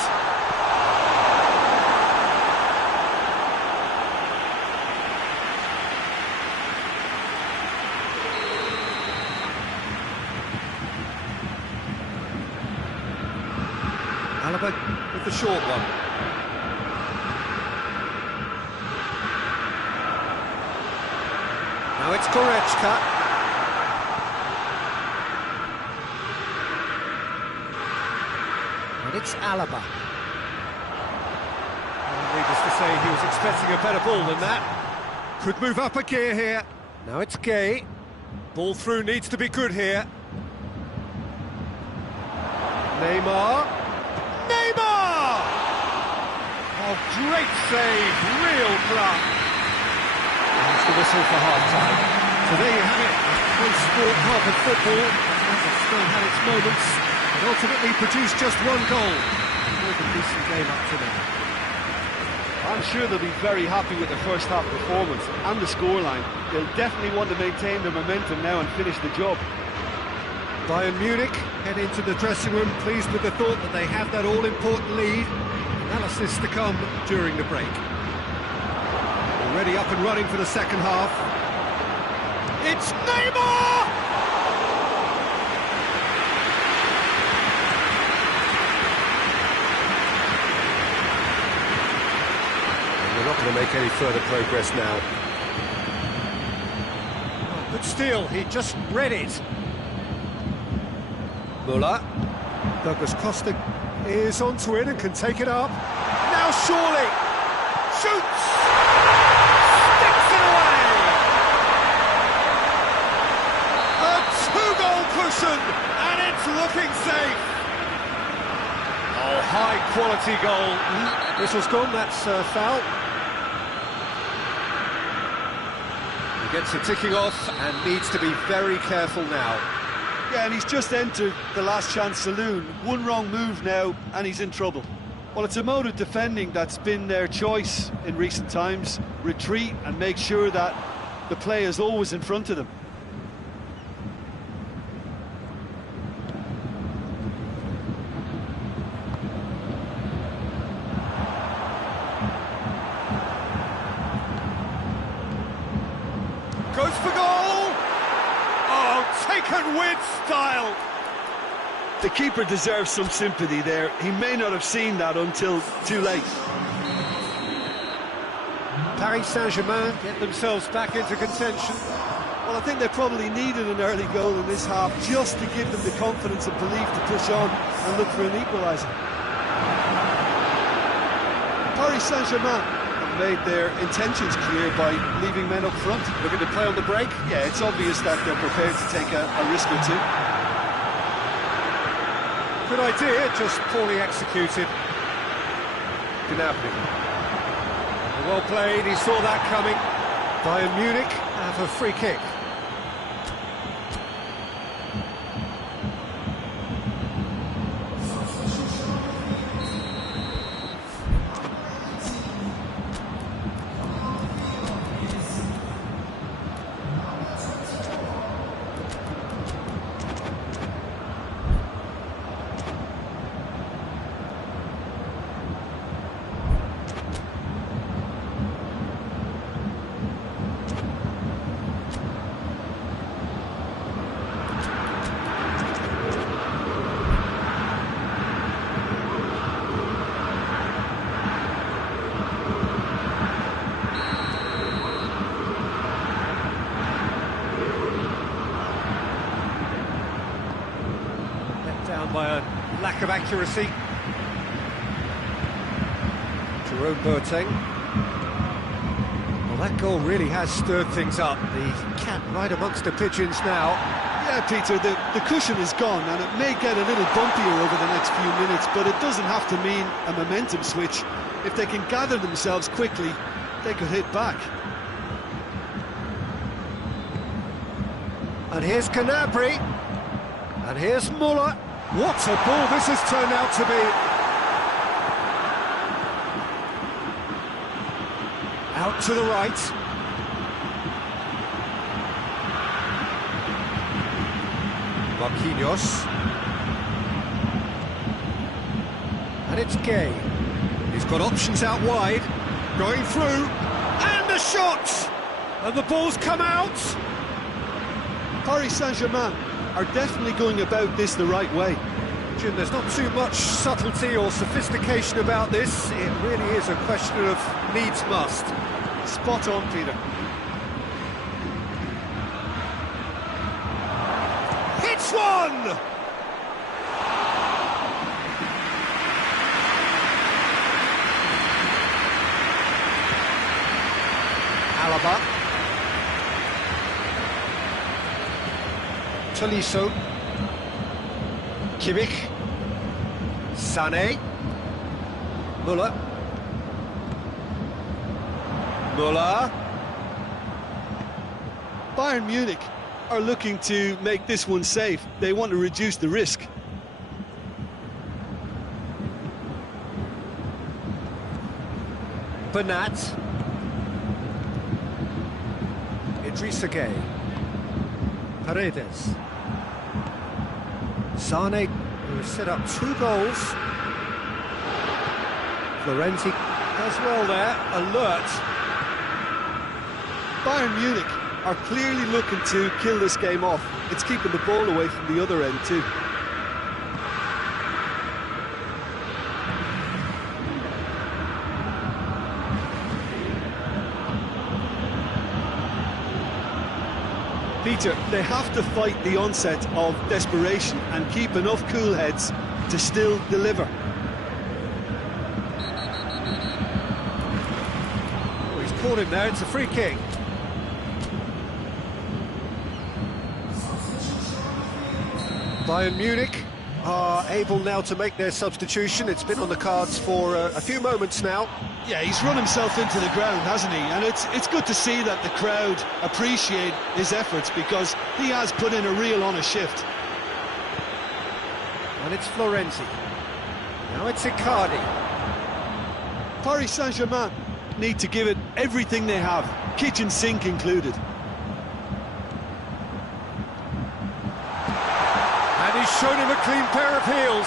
Alaba with the short one. Now it's Goretzka. And it's Alaba. Well, needless to say, he was expecting a better ball than that. Could move up a gear here. Now it's Gueye. Ball through needs to be good here. Neymar. Oh, great save, real club. That's the whistle for half-time. So there you have it, one sport, half of football. It's still had its moments, but ultimately produced just one goal. More than decent game up to now. I'm sure they'll be very happy with the first half performance and the scoreline. They'll definitely want to maintain their momentum now and finish the job. Bayern Munich head into the dressing room pleased with the thought that they have that all-important lead. Analysis to come during the break. Already up and running for the second half. It's Neymar! And they're not going to make any further progress now. Oh, good steal, he just read it. Muller. Douglas Costa is onto it and can take it up. Now surely! Shoots! Sticks it away! A two-goal cushion, and it's looking safe! Oh, high-quality goal. Whistle's gone, that's foul. He gets it ticking off and needs to be very careful now. Yeah, and he's just entered the last chance saloon. One wrong move now, and he's in trouble. Well, it's a mode of defending that's been their choice in recent times. Retreat and make sure that the play is always in front of them. Goes for goal! Oh, taken with style! The keeper deserves some sympathy there. He may not have seen that until too late. Paris Saint-Germain get themselves back into contention. Well, I think they probably needed an early goal in this half just to give them the confidence and belief to push on and look for an equaliser. Paris Saint-Germain have made their intentions clear by leaving men up front. Looking to play on the break? Yeah, it's obvious that they're prepared to take a risk or two. Good idea, just poorly executed. Gnabry. Well played, he saw that coming. Bayern Munich have a free kick. by a lack of accuracy. Jerome Boateng. Well, that goal really has stirred things up. The cat right amongst the pigeons now. Yeah, Peter, the cushion is gone, and it may get a little bumpier over the next few minutes, but it doesn't have to mean a momentum switch. If they can gather themselves quickly, they could hit back. And here's Canabry. And here's Muller. What a ball this has turned out to be. Out to the right. Marquinhos. And it's Gay. He's got options out wide. Going through. And a shot! And the ball's come out. Paris Saint-Germain are definitely going about this the right way. Jim, there's not too much subtlety or sophistication about this. It really is a question of needs must. Spot on, Peter. Hits one! Alaba. Tolisso. Kimmich. Sané. Muller. Muller. Bayern Munich are looking to make this one safe. They want to reduce the risk. Bernat. Idrissa Gueye. Paredes. Sané, who has set up 2 goals. Florenzi as well there, alert. Bayern Munich are clearly looking to kill this game off. It's keeping the ball away from the other end too. Peter, they have to fight the onset of desperation and keep enough cool heads to still deliver. Oh, he's caught him there, it's a free kick. Bayern Munich are able now to make their substitution. It's been on the cards for a few moments now. Yeah, he's run himself into the ground, hasn't he? And it's good to see that the crowd appreciate his efforts, because he has put in a real honest shift. And it's Florenzi. Now it's Icardi. Paris Saint-Germain need to give it everything they have, kitchen sink included. And he's shown him a clean pair of heels.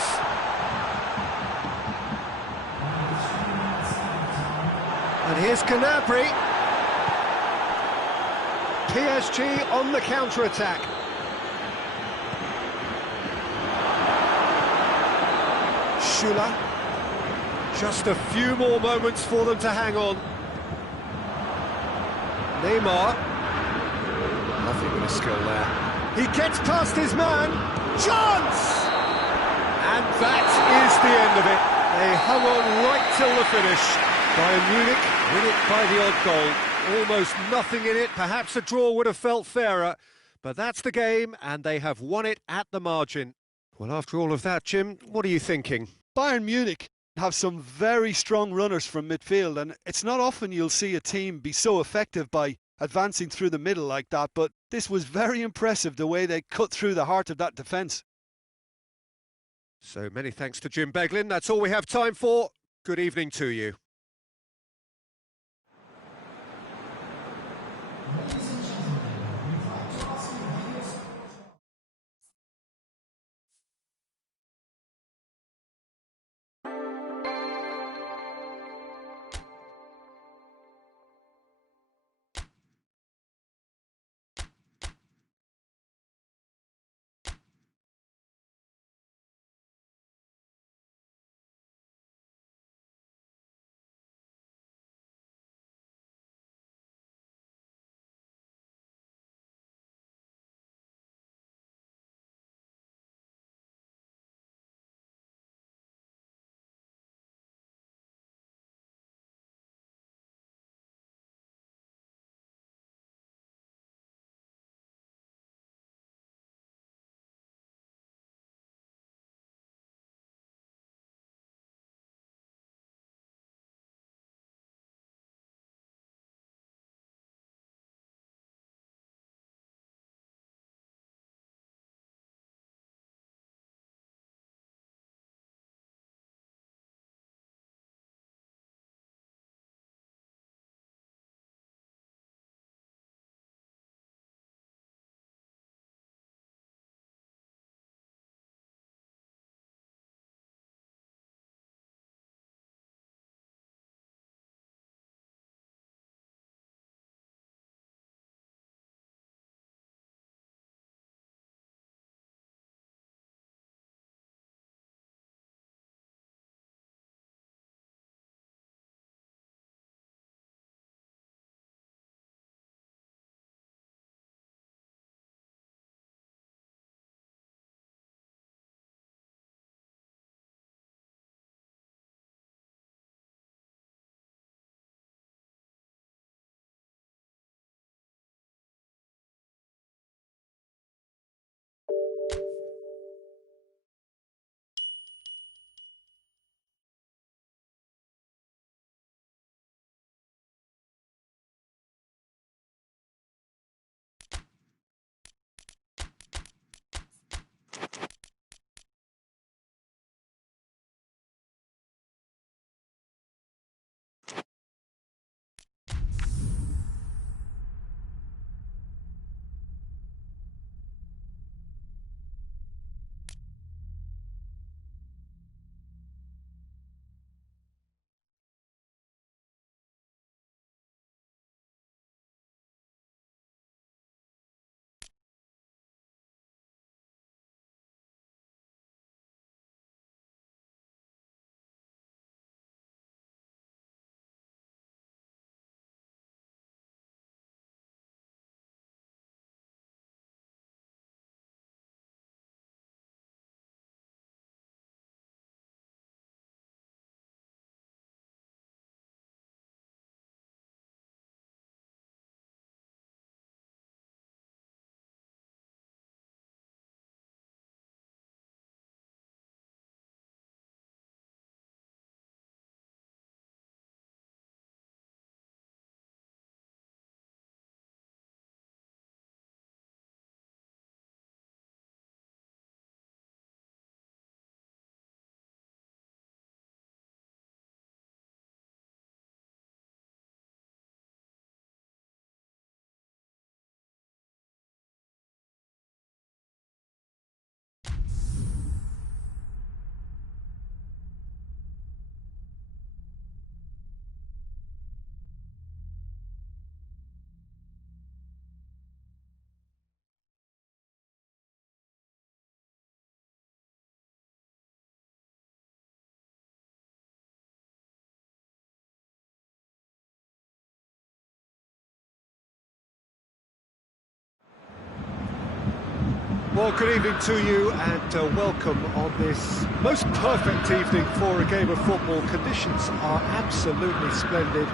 And here's Canabry. PSG on the counter-attack. Schüller. Just a few more moments for them to hang on. Neymar. Nothing with a skill there. He gets past his man. Chance! And that is the end of it. They hung on right till the finish. Bayern Munich win it by the odd goal. Almost nothing in it. Perhaps a draw would have felt fairer. But that's the game, and they have won it at the margin. Well, after all of that, Jim, what are you thinking? Bayern Munich have some very strong runners from midfield, and it's not often you'll see a team be so effective by advancing through the middle like that, but this was very impressive, the way they cut through the heart of that defence. So many thanks to Jim Beglin. That's all we have time for. Good evening to you. Well, good evening to you and welcome on this most perfect evening for a game of football. Conditions are absolutely splendid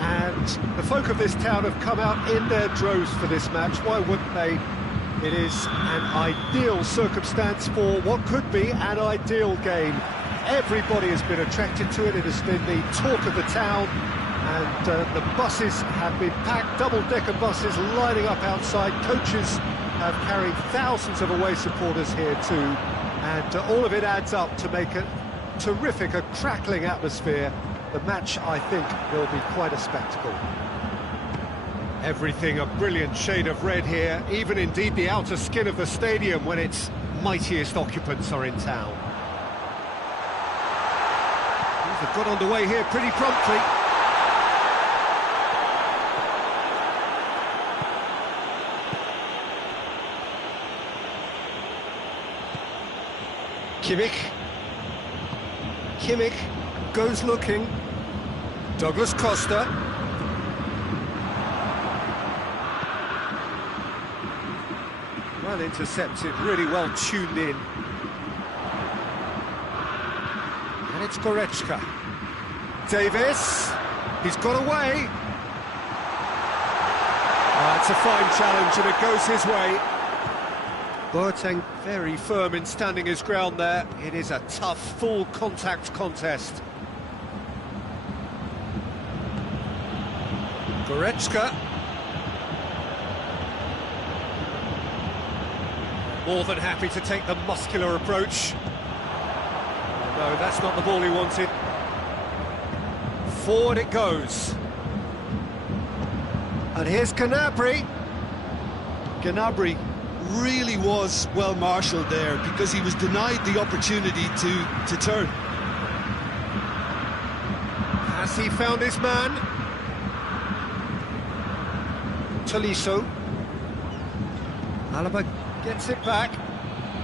and the folk of this town have come out in their droves for this match. Why wouldn't they? It is an ideal circumstance for what could be an ideal game. Everybody has been attracted to it. It has been the talk of the town, and the buses have been packed, double-decker buses lining up outside. Coaches have carried thousands of away supporters here too, and all of it adds up to make a terrific, a crackling atmosphere. The match, I think, will be quite a spectacle. Everything a brilliant shade of red here, even indeed the outer skin of the stadium when its mightiest occupants are in town. They've got underway here pretty promptly. Kimmich goes looking. Douglas Costa. Well intercepted, really well tuned in. And it's Goretzka. Davis, he's got away. It's a fine challenge and it goes his way. Boateng very firm in standing his ground there. It is a tough, full contact contest. Goretzka. More than happy to take the muscular approach. No, that's not the ball he wanted. Forward it goes. And here's Gnabry. Gnabry really was well marshalled there because he was denied the opportunity to turn. Has he found his man? Tolisso. Alaba gets it back.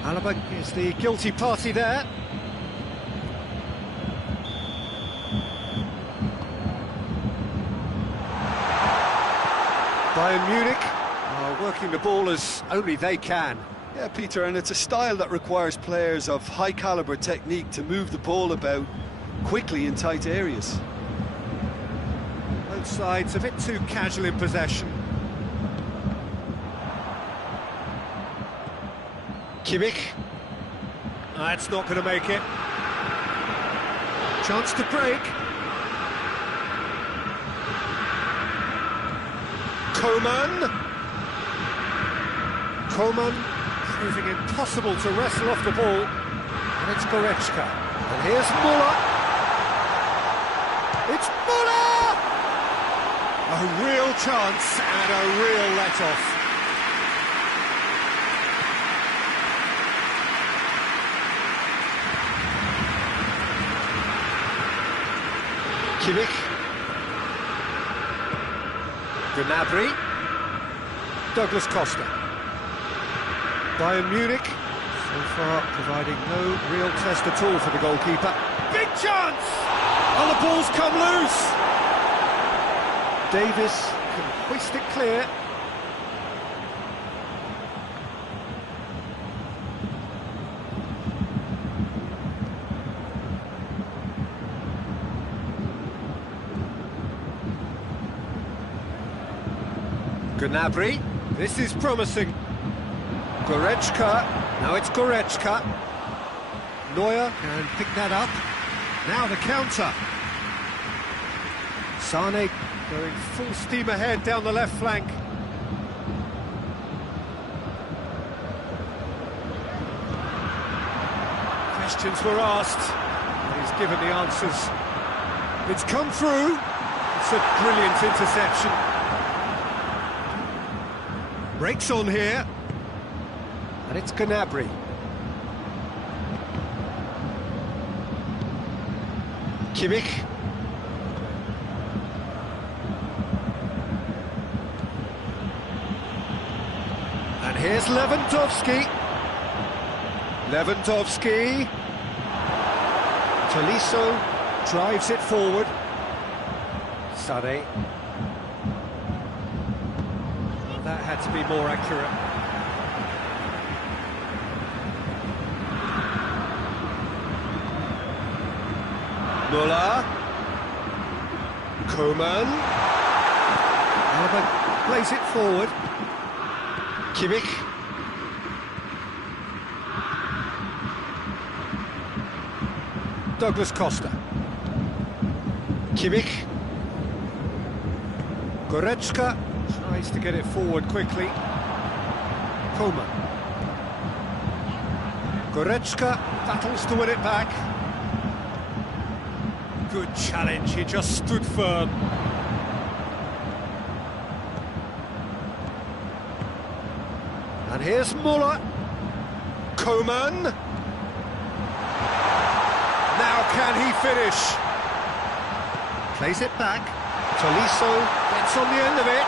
Alaba is the guilty party there. Bayern Munich are working the ball as only they can. Yeah, Peter, and it's a style that requires players of high calibre technique to move the ball about quickly in tight areas. Both sides a bit too casual in possession. Kimmich. That's not going to make it. Chance to break. Coman proving impossible to wrestle off the ball. And it's Goretzka. And here's Muller. It's Muller! A real chance and a real let-off. Kimmich. Gnabry. Douglas Costa. Bayern Munich, so far providing no real test at all for the goalkeeper. Big chance! Oh, the ball's come loose! Davis can hoist it clear. Gnabry, this is promising. Goretzka, now it's Goretzka. Neuer can pick that up. Now the counter. Sane going full steam ahead down the left flank. Questions were asked, and he's given the answers. It's come through. It's a brilliant interception. Breaks on here, and it's Gnabry. Kimmich. And here's Lewandowski. Tolisso drives it forward. Sane. That had to be more accurate. Muller. Koeman. Alaba plays it forward. Kimmich. Douglas Costa. Kimmich. Goretzka tries to get it forward quickly. Koeman. Goretzka battles to win it back. Good challenge, he just stood firm. And here's Muller. Koeman. Now can he finish? Plays it back. Tolisso gets on the end of it.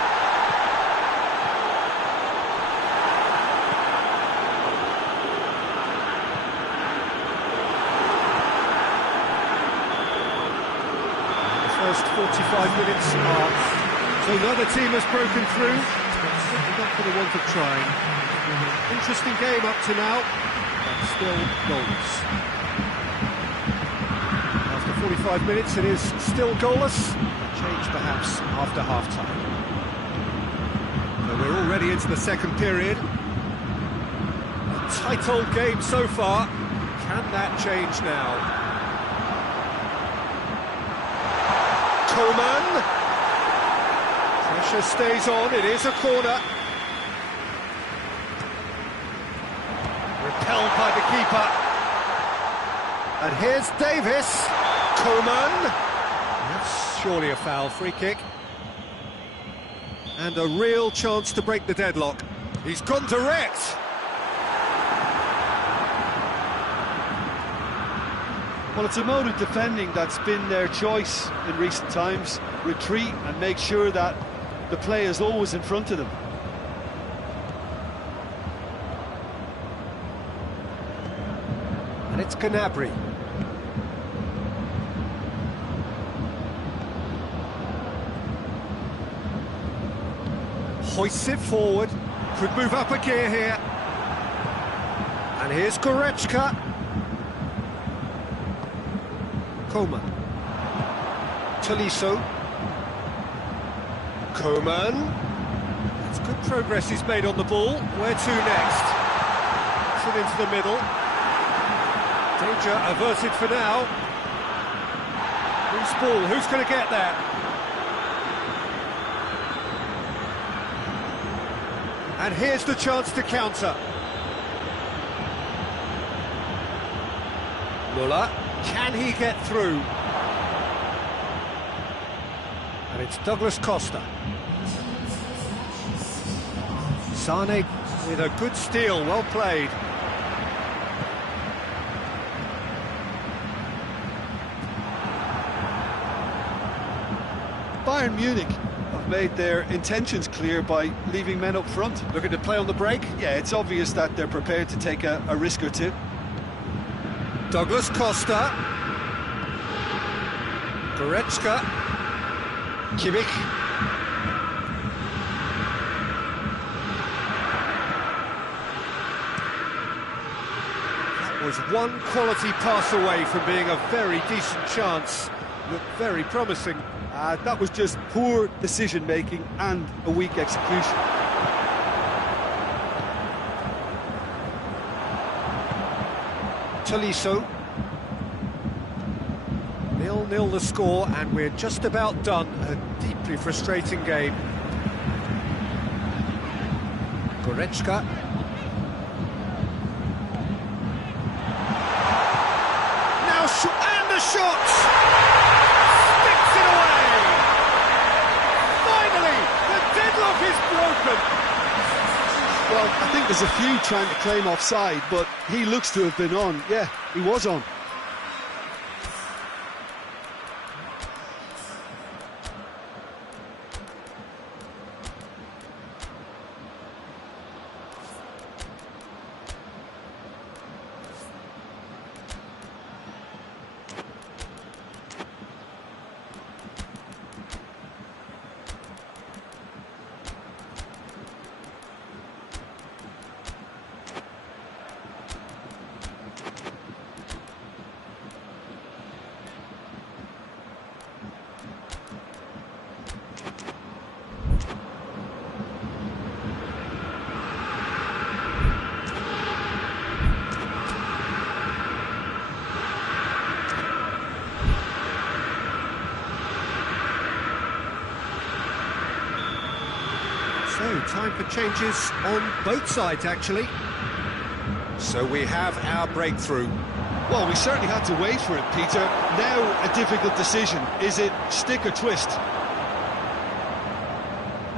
The first 45 minutes are... So another team has broken through, but certainly not for the want of trying. Interesting game up to now, but still goalless. After 45 minutes it is still goalless. Change perhaps after half-time. So we're already into the second period. A tight old game so far. Can that change now? Koeman. Pressure stays on, it is a corner. Repelled by the keeper. And here's Davis. Koeman. That's surely a foul, free kick. And a real chance to break the deadlock. He's gone direct. Well, it's a mode of defending that's been their choice in recent times. Retreat and make sure that the play is always in front of them. And it's Gnabry. Hoists it forward, could move up a gear here. And here's Goretzka. Koeman. Tolisso. Koeman. That's good progress he's made on the ball. Where to next? Puts it into the middle. Danger averted for now. Loose ball, who's going to get that? And here's the chance to counter. Muller, can he get through? And it's Douglas Costa. Sane with a good steal, well played. Bayern Munich have made their intentions clear by leaving men up front. Looking to play on the break? Yeah, it's obvious that they're prepared to take a risk or two. Douglas Costa. Goretzka. Kimmich. That was one quality pass away from being a very decent chance. Looked very promising. That was just poor decision-making and a weak execution. Tolisso. 0-0 the score, and we're just about done. A deeply frustrating game. Goretzka. Now and the shot! Sticks it away! Finally, the deadlock is broken! Well, I think there's a few trying to claim offside, but he looks to have been on. Yeah, he was on. time for changes on both sides, actually. So we have our breakthrough. Well, we certainly had to wait for it, Peter. Now a difficult decision. Is it stick or twist?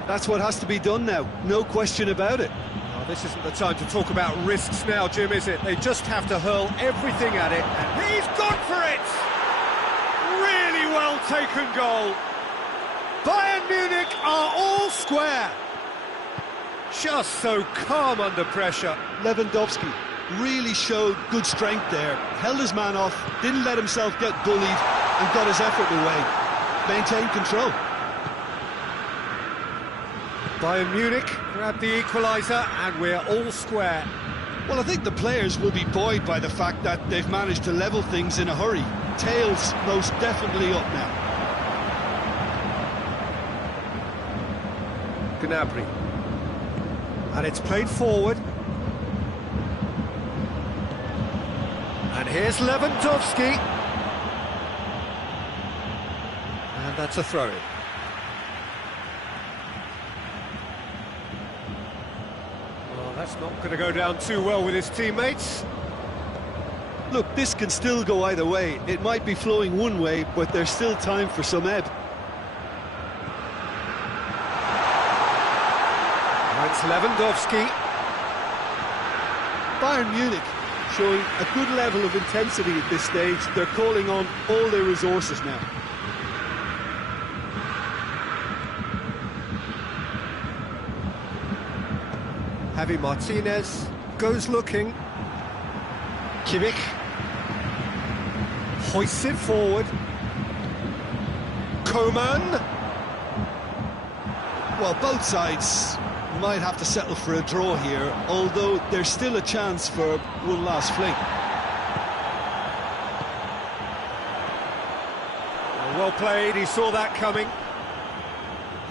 That's what has to be done now, no question about it. Oh, this isn't the time to talk about risks now, Jim, is it? They just have to hurl everything at it, and he's gone for it! Really well taken goal. Bayern Munich are all square. Just so calm under pressure. Lewandowski really showed good strength there, held his man off, didn't let himself get bullied, and got his effort away. Maintained control. Bayern Munich grab the equaliser, and we're all square. Well, I think the players will be buoyed by the fact that they've managed to level things in a hurry. Tails most definitely up now. Gnabry. And it's played forward. And here's Lewandowski. And that's a throw-in. Well, that's not going to go down too well with his teammates. Look, this can still go either way. It might be flowing one way, but there's still time for some ebb. It's Lewandowski. Bayern Munich showing a good level of intensity at this stage. They're calling on all their resources now. Javi Martinez goes looking. Kimmich hoists it forward. Coman. Well, both sides might have to settle for a draw here, although there's still a chance for one last fling. Well played, he saw that coming.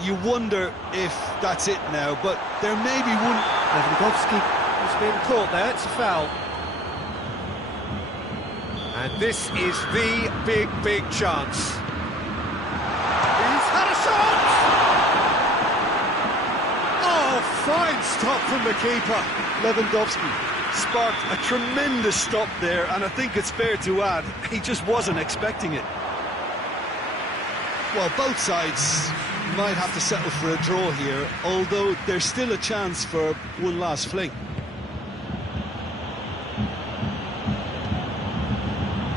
You wonder if that's it now, but there may be one. Lewandowski has been caught there, it's a foul. And this is the big chance. He's had a shot! Oh, fine stop from the keeper. Lewandowski sparked a tremendous stop there, and I think it's fair to add, he just wasn't expecting it. Well, both sides might have to settle for a draw here, although there's still a chance for one last fling.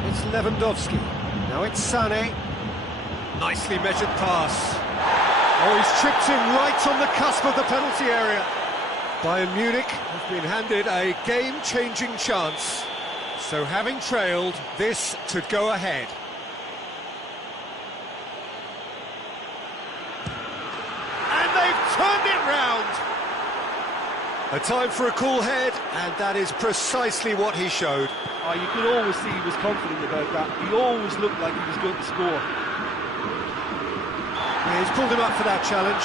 It's Lewandowski. Now it's Sané. Nicely measured pass. Oh, he's chipped in right on the cusp of the penalty area. Bayern Munich have been handed a game-changing chance. So having trailed, this to go ahead. And they've turned it round. A time for a cool head, and that is precisely what he showed. Oh, you could always see he was confident about that. He always looked like he was going to score. Yeah, he's pulled him up for that challenge.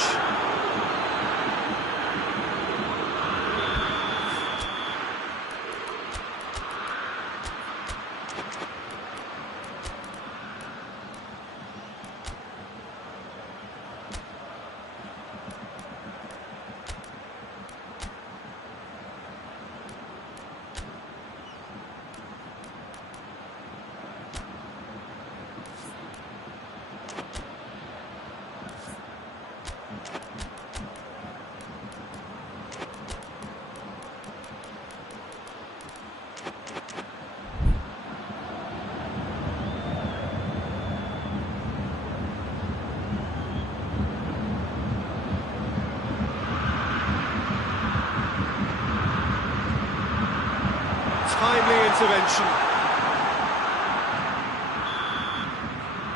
Timely intervention.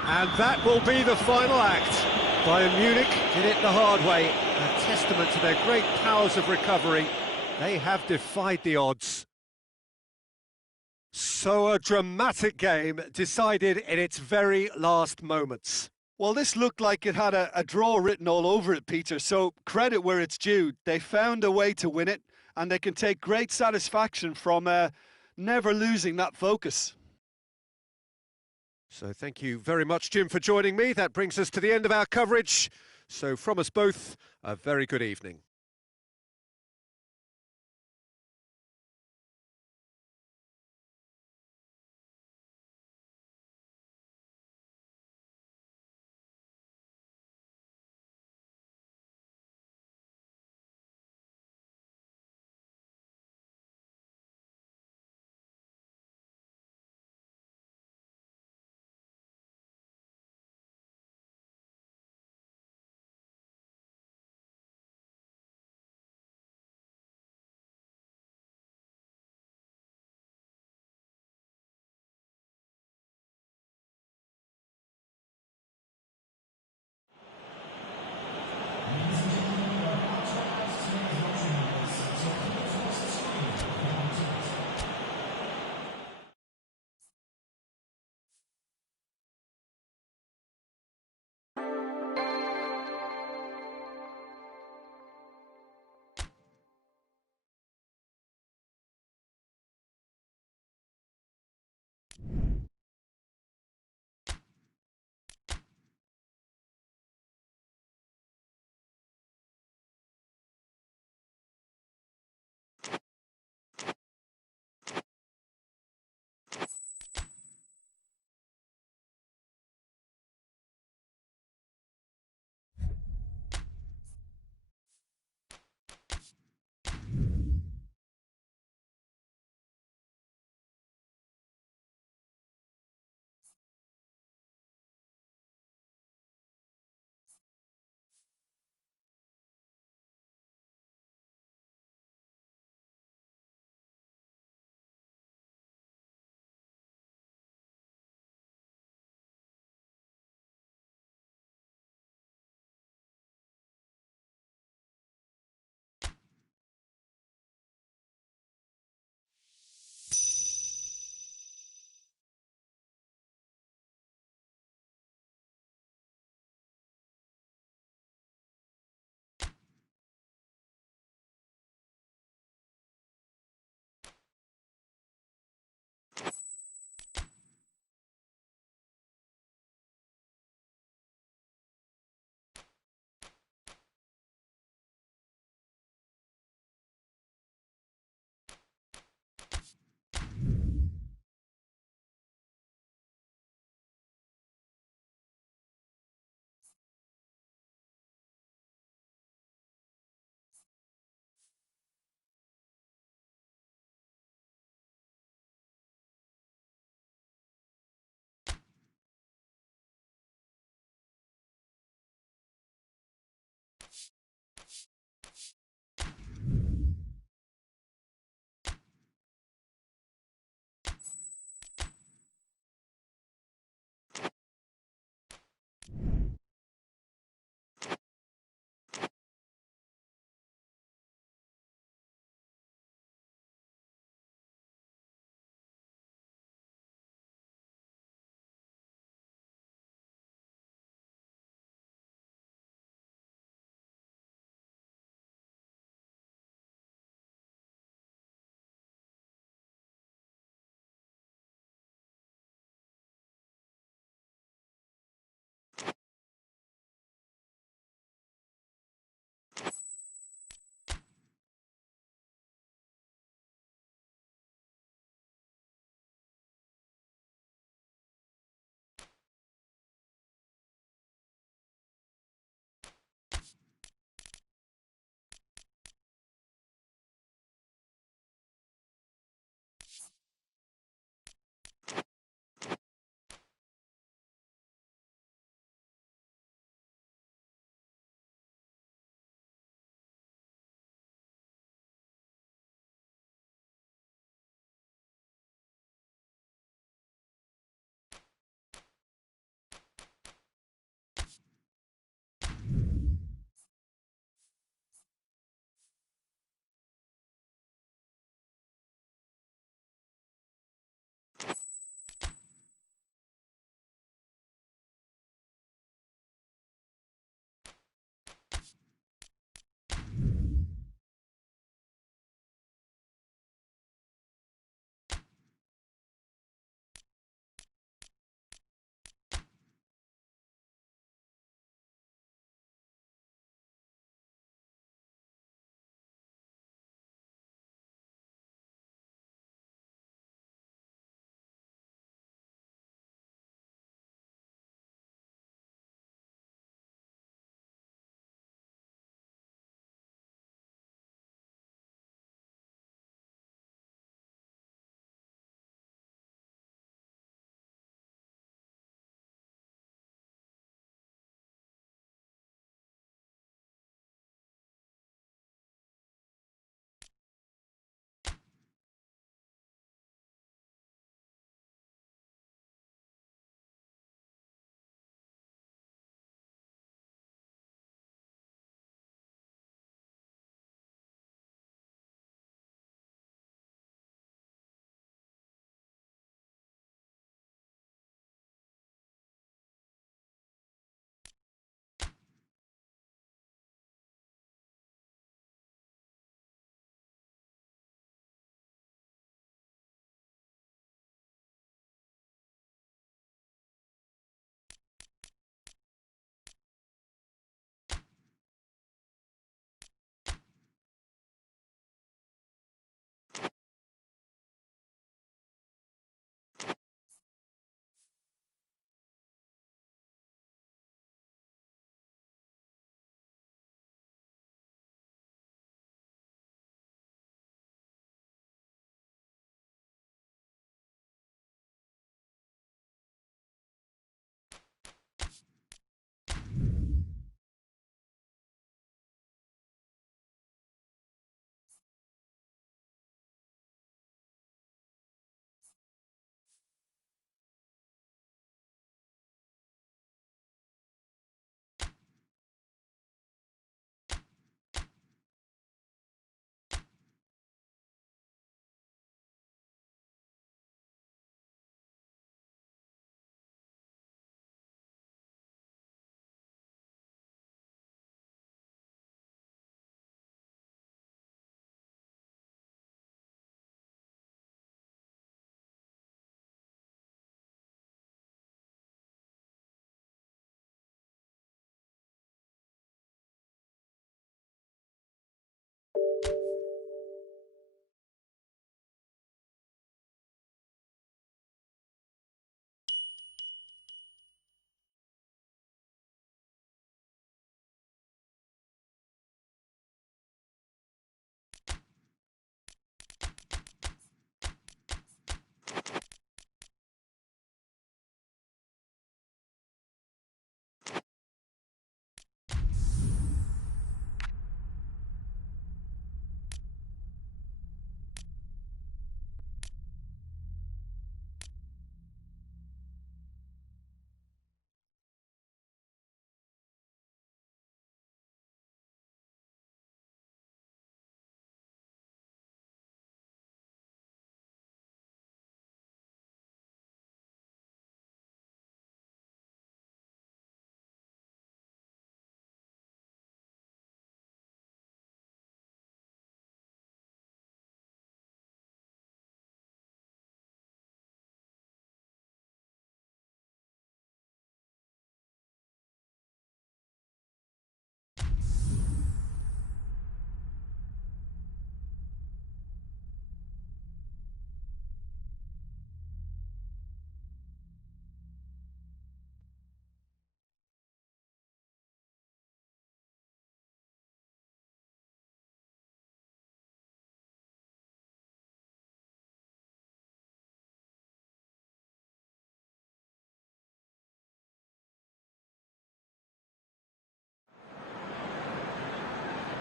And that will be the final act. Bayern Munich did it the hard way. A testament to their great powers of recovery. They have defied the odds. So a dramatic game decided in its very last moments. Well, this looked like it had a draw written all over it, Peter, so credit where it's due. They found a way to win it, and they can take great satisfaction from never losing that focus. So thank you very much, Jim, for joining me. That brings us to the end of our coverage. So from us both, a very good evening.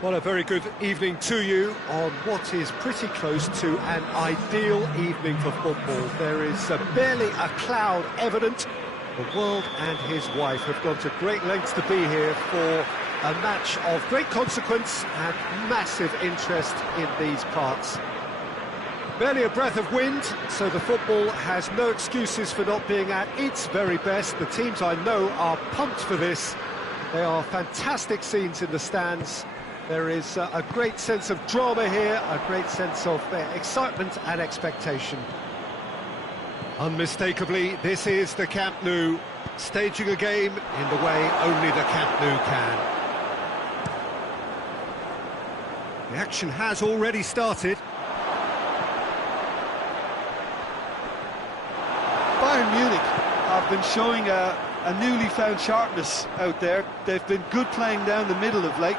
Well, a very good evening to you on what is pretty close to an ideal evening for football. There is barely a cloud evident. The world and his wife have gone to great lengths to be here for a match of great consequence and massive interest in these parts. Barely a breath of wind, so the football has no excuses for not being at its very best. The teams I know are pumped for this. They are fantastic scenes in the stands. There is a great sense of drama here, a great sense of excitement and expectation. Unmistakably, this is the Camp Nou, staging a game in the way only the Camp Nou can. The action has already started. Bayern Munich have been showing a newly found sharpness out there. They've been good playing down the middle of late.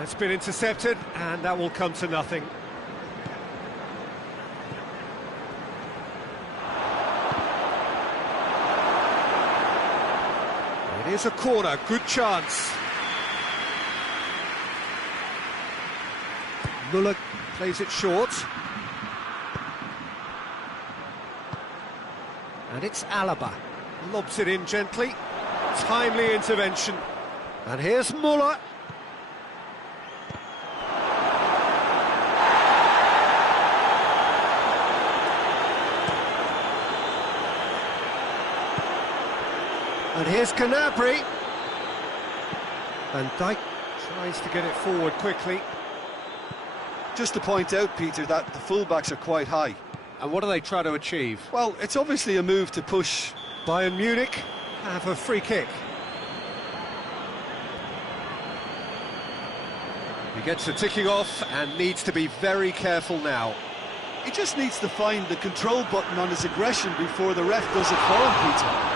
It's been intercepted, and that will come to nothing. It is a corner, good chance. Müller plays it short. And it's Alaba. Lobs it in gently. Timely intervention. And here's Müller. And here's Gnabry. Van Dijk tries to get it forward quickly. Just to point out, Peter, that the fullbacks are quite high. And what do they try to achieve? Well, it's obviously a move to push. Bayern Munich have a free kick. He gets the ticking off and needs to be very careful now. He just needs to find the control button on his aggression before the ref does it for him, Peter.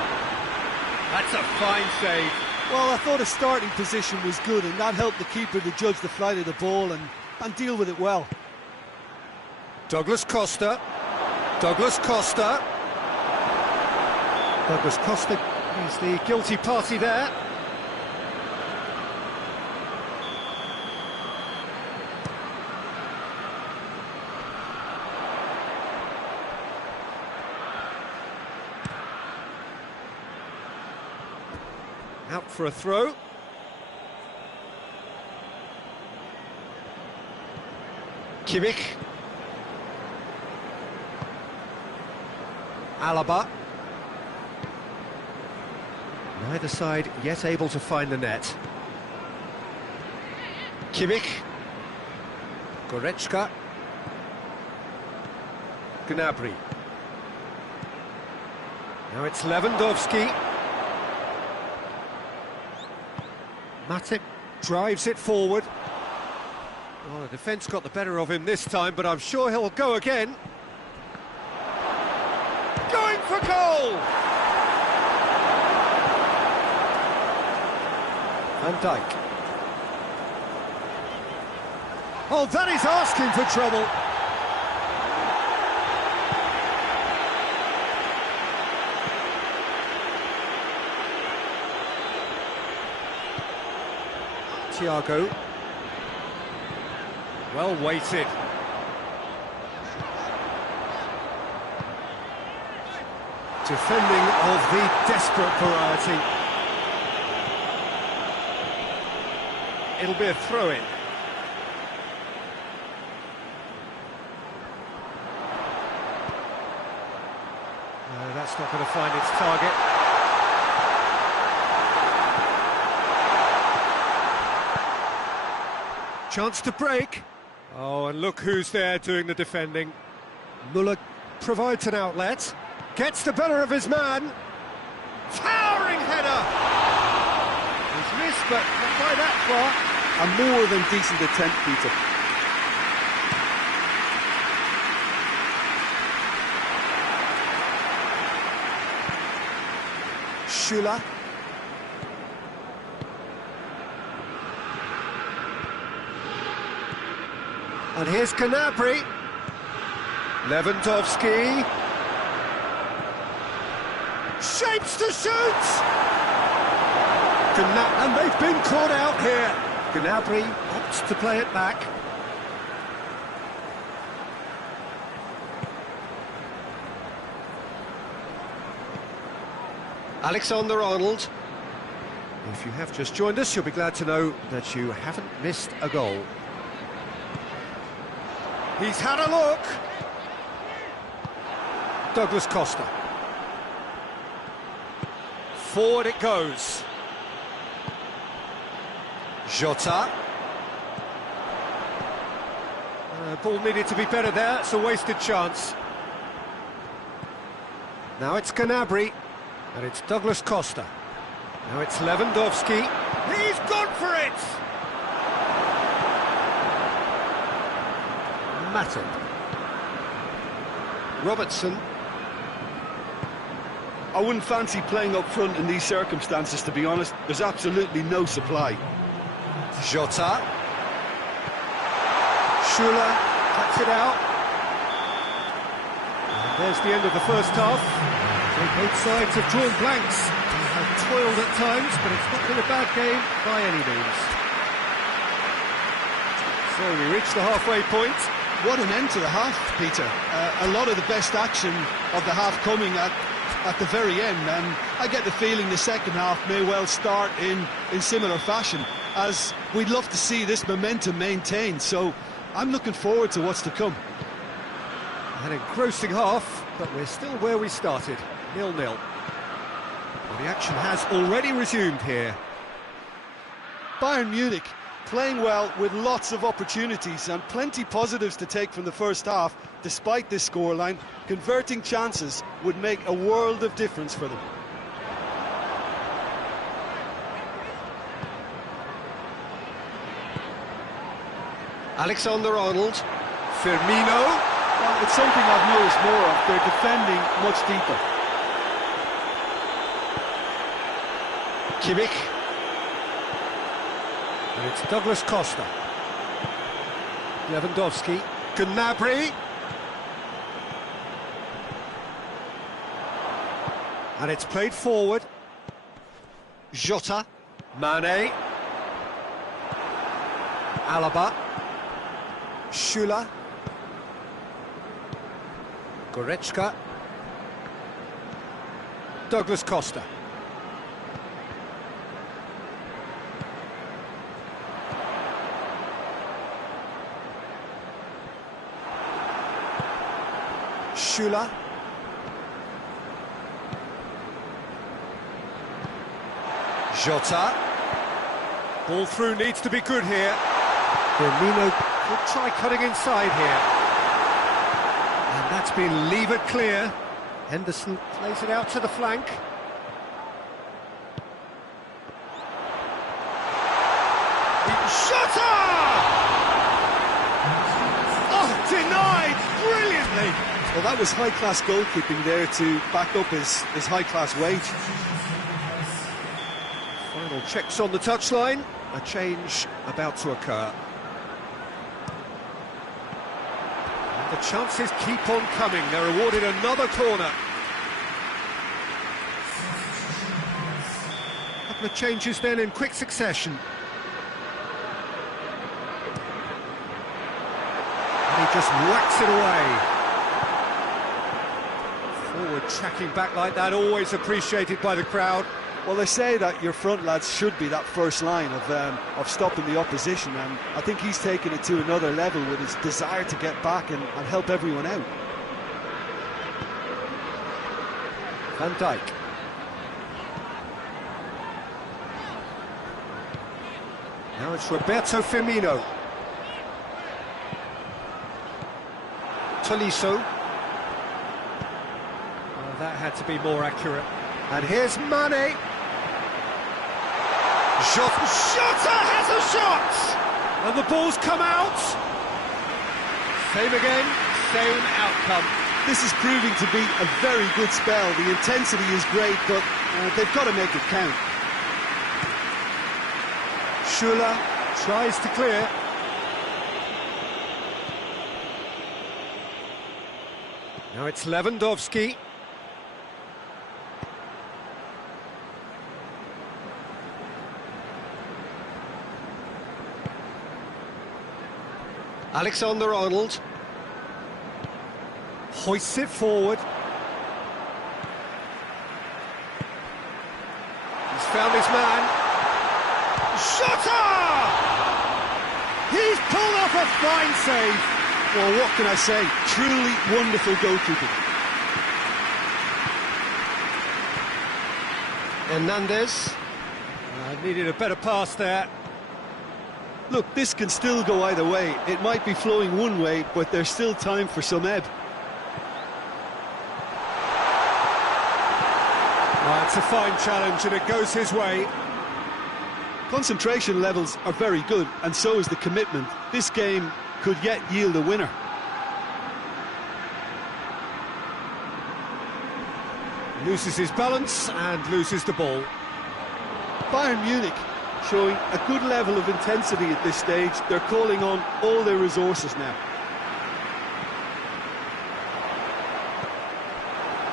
That's a fine save. Well, I thought his starting position was good, and that helped the keeper to judge the flight of the ball and deal with it well. Douglas Costa. Douglas Costa. Douglas Costa is the guilty party there. Out for a throw. Kimmich. Alaba. Neither side yet able to find the net. Kimmich. Goretzka. Gnabry. Now it's Lewandowski. Matip drives it forward. Well, the defence got the better of him this time, but I'm sure he'll go again. Going for goal! Van Dijk. Oh, that is asking for trouble. Thiago. Well weighted. Defending of the desperate variety. It'll be a throw-in. No, that's not going to find its target. Chance to break. Oh, and look who's there doing the defending. Müller provides an outlet. Gets the better of his man. Towering header! He's missed, but not by that far. A more than decent attempt, Peter. Schüller. And here's Gnabry. Lewandowski. Shapes to shoot! And they've been caught out here. Gnabry opts to play it back. Alexander-Arnold. If you have just joined us, you'll be glad to know that you haven't missed a goal. He's had a look. Douglas Costa. Forward it goes. Jota. Ball needed to be better there, it's a wasted chance. Now it's Gnabry, and it's Douglas Costa. Now it's Lewandowski. He's gone for it! Matip. Robertson. I wouldn't fancy playing up front in these circumstances, to be honest. There's absolutely no supply. Jota. Schuler cuts it out. And there's the end of the first half. So both sides have drawn blanks. They have toiled at times, but it's not been a bad game by any means. So we reach the halfway point. What an end to the half, Peter. A lot of the best action of the half coming at the very end, and I get the feeling the second half may well start in similar fashion, as we'd love to see this momentum maintained, so I'm looking forward to what's to come. An engrossing half, but we're still where we started, 0-0. Well, the action has already resumed here. Bayern Munich playing well with lots of opportunities and plenty positives to take from the first half. Despite this scoreline, converting chances would make a world of difference for them. Alexander-Arnold. Firmino. Well, it's something I've noticed more of. They're defending much deeper. Kimmich. And it's Douglas Costa. Lewandowski. Gnabry. And it's played forward. Jota. Mane. Alaba. Schuler. Goretzka. Douglas Costa. Schuler. Jota. Ball through needs to be good here. Firmino could try cutting inside here. And that's been levered clear. Henderson plays it out to the flank. Jota! Oh, denied brilliantly. Well, that was high-class goalkeeping there to back up his high-class wage. Final checks on the touchline. A change about to occur. And the chances keep on coming. They're awarded another corner. A couple of changes then in quick succession. And he just whacks it away. Forward tracking back like that, always appreciated by the crowd. Well, they say that your front lads should be that first line of stopping the opposition, and I think he's taken it to another level with his desire to get back and help everyone out. Van Dijk. Now it's Roberto Firmino. Tolisso. Well, that had to be more accurate. And here's Mane. Jota has a shot! And the ball's come out. Same again, same outcome. This is proving to be a very good spell. The intensity is great, but they've got to make it count. Schuler tries to clear. Now it's Alexander-Arnold hoists it forward. He's found his man. Shutter! He's pulled off a fine save. Well, what can I say? Truly wonderful goalkeeping. Hernandez needed a better pass there. Look, this can still go either way. It might be flowing one way, but there's still time for some ebb. It's a fine challenge and it goes his way. Concentration levels are very good, and so is the commitment. This game could yet yield a winner. Loses his balance and loses the ball. Bayern Munich showing a good level of intensity at this stage. They're calling on all their resources now.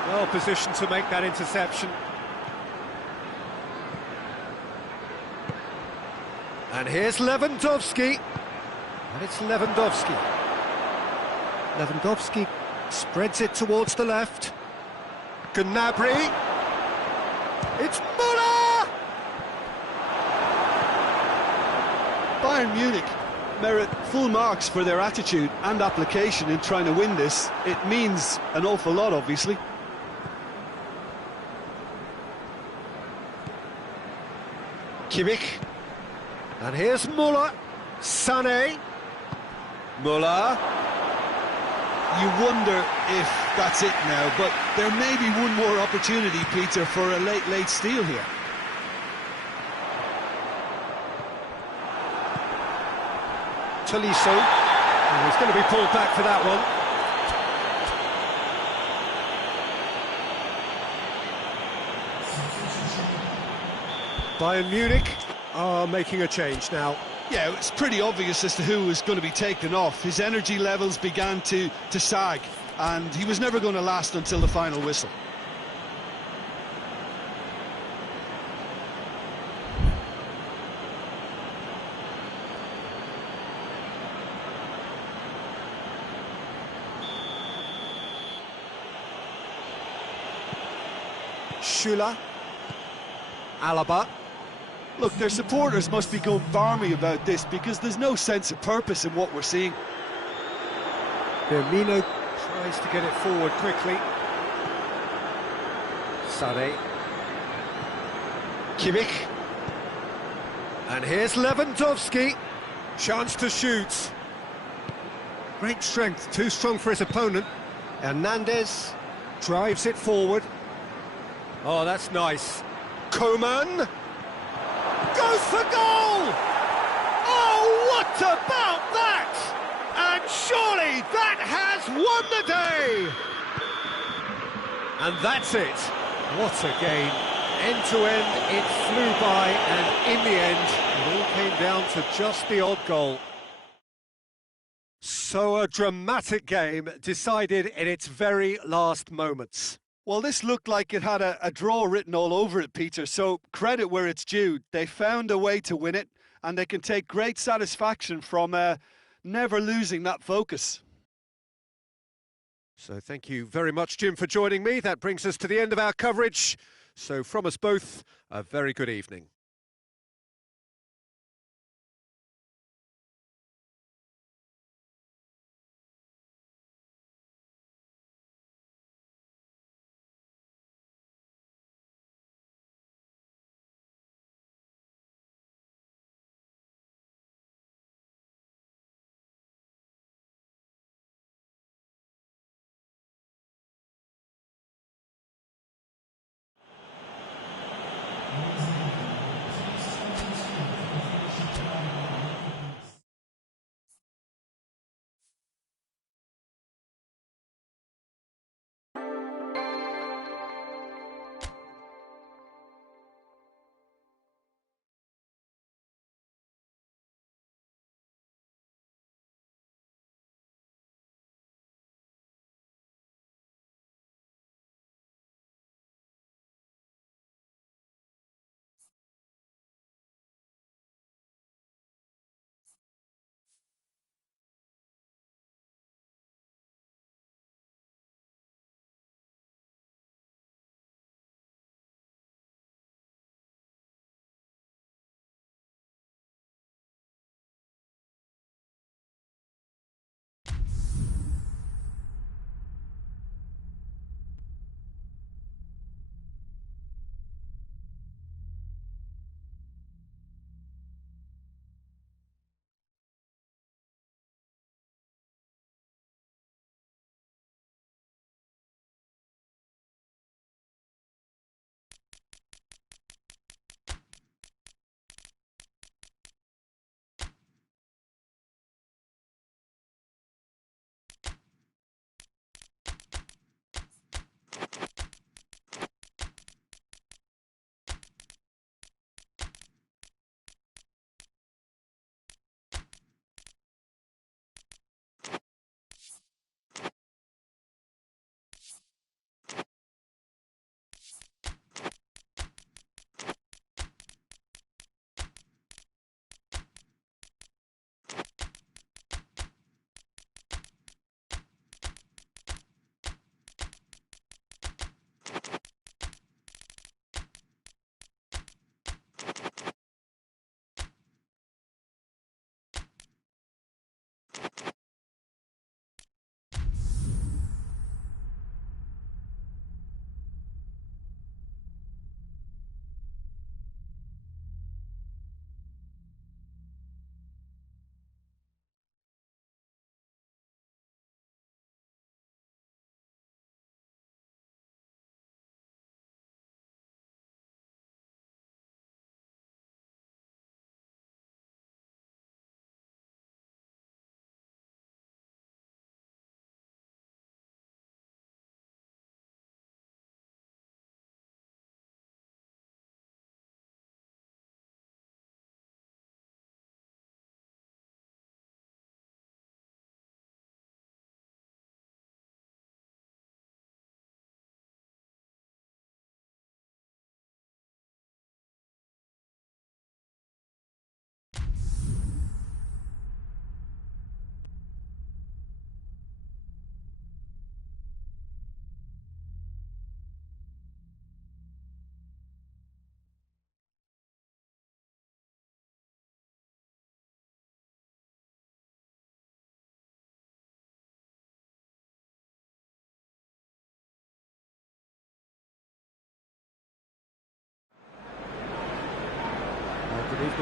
Well positioned to make that interception. And here's Lewandowski. And it's Lewandowski. Lewandowski spreads it towards the left. Gnabry. It's Müller! Bayern Munich merit full marks for their attitude and application in trying to win this. It means an awful lot, obviously. Kimmich. And here's Müller. Sané. Müller. You wonder if that's it now, but there may be one more opportunity, Peter, for a late steal here. Tolisso. Oh, he's going to be pulled back for that one. Bayern Munich are making a change now. Yeah, it's pretty obvious as to who was going to be taken off. His energy levels began to sag, and he was never going to last until the final whistle. Schüller. Alaba. Look, their supporters must be going barmy about this because there's no sense of purpose in what we're seeing. Firmino tries to get it forward quickly. Sané. Kimmich. And here's Lewandowski. Chance to shoot. Great strength, too strong for his opponent. Hernandez drives it forward. Oh, that's nice. Coman. Goes for goal! Oh, what about that? And surely that has won the day! And that's it. What a game. End to end, it flew by, and in the end, it all came down to just the odd goal. So a dramatic game decided in its very last moments. Well, this looked like it had a draw written all over it, Peter, so credit where it's due. They found a way to win it, and they can take great satisfaction from never losing that focus. So thank you very much, Jim, for joining me. That brings us to the end of our coverage. So from us both, a very good evening.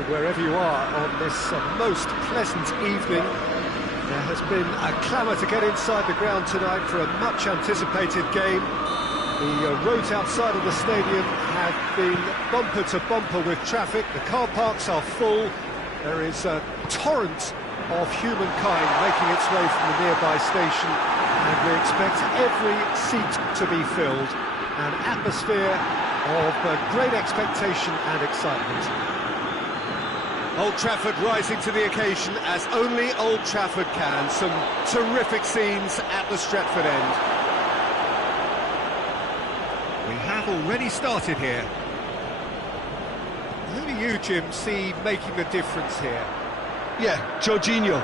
But wherever you are on this most pleasant evening, there has been a clamour to get inside the ground tonight for a much-anticipated game. The roads outside of the stadium have been bumper to bumper with traffic. The car parks are full. There is a torrent of humankind making its way from the nearby station, and we expect every seat to be filled. An atmosphere of great expectation and excitement. Old Trafford rising to the occasion as only Old Trafford can. Some terrific scenes at the Stretford end. We have already started here. Who do you, Jim, see making the difference here? Yeah, Jorginho,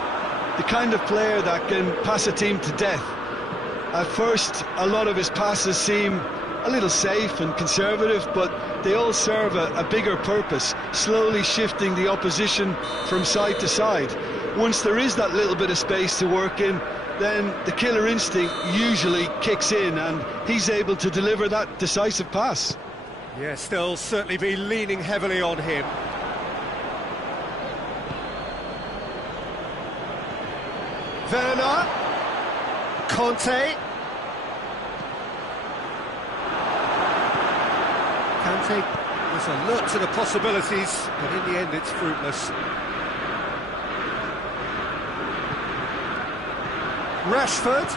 the kind of player that can pass a team to death. At first, a lot of his passes seem a little safe and conservative, but they all serve a bigger purpose, slowly shifting the opposition from side to side. Once there is that little bit of space to work in, then the killer instinct usually kicks in, and he's able to deliver that decisive pass. Yes, they'll certainly be leaning heavily on him. Werner, Conte. Kante is alert to the possibilities, but in the end it's fruitless. Rashford.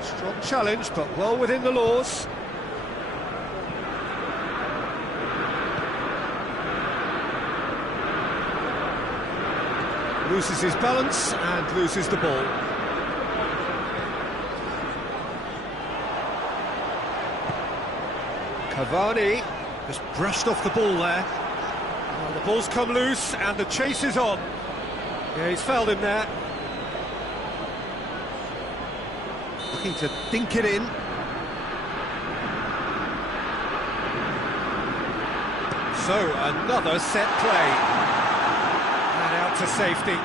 Strong challenge, but well within the laws. Loses his balance and loses the ball. Cavani just brushed off the ball there. Well, the ball's come loose and the chase is on. Yeah, he's fouled him there. Looking to dink it in. So, another set play. And out to safety.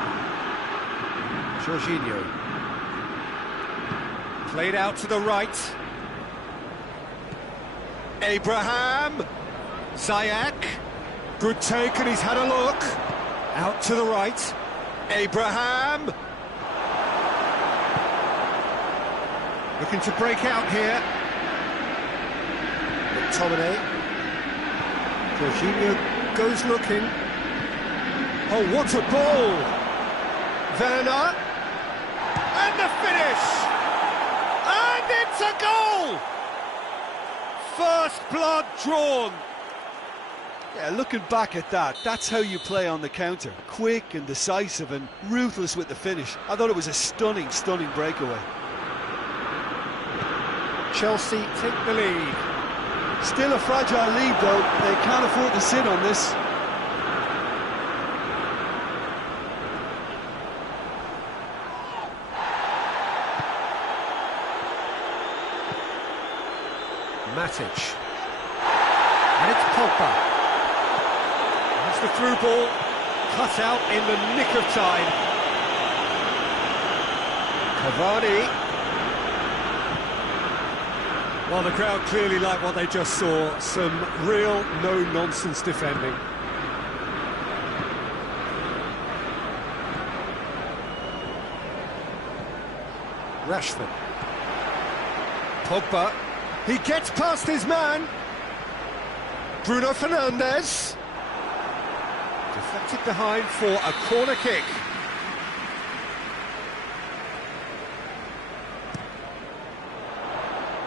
Jorginho. Played out to the right. Abraham. Ziyech. Good take, and he's had a look. Out to the right. Abraham. Looking to break out here. McTominay. Jorginho goes looking. Oh, what a ball! Werner. And the finish! And it's a goal! First blood drawn. Yeah, looking back at that, that's how you play on the counter. Quick and decisive and ruthless with the finish. I thought it was a stunning, stunning breakaway. Chelsea take the lead. Still a fragile lead, though. They can't afford to sit on this. Matic. And it's Pogba. That's the through ball, cut out in the nick of time. Cavani. Well, the crowd clearly like what they just saw. Some real no-nonsense defending. Rashford. Pogba. He gets past his man. Bruno Fernandes. Deflected behind for a corner kick.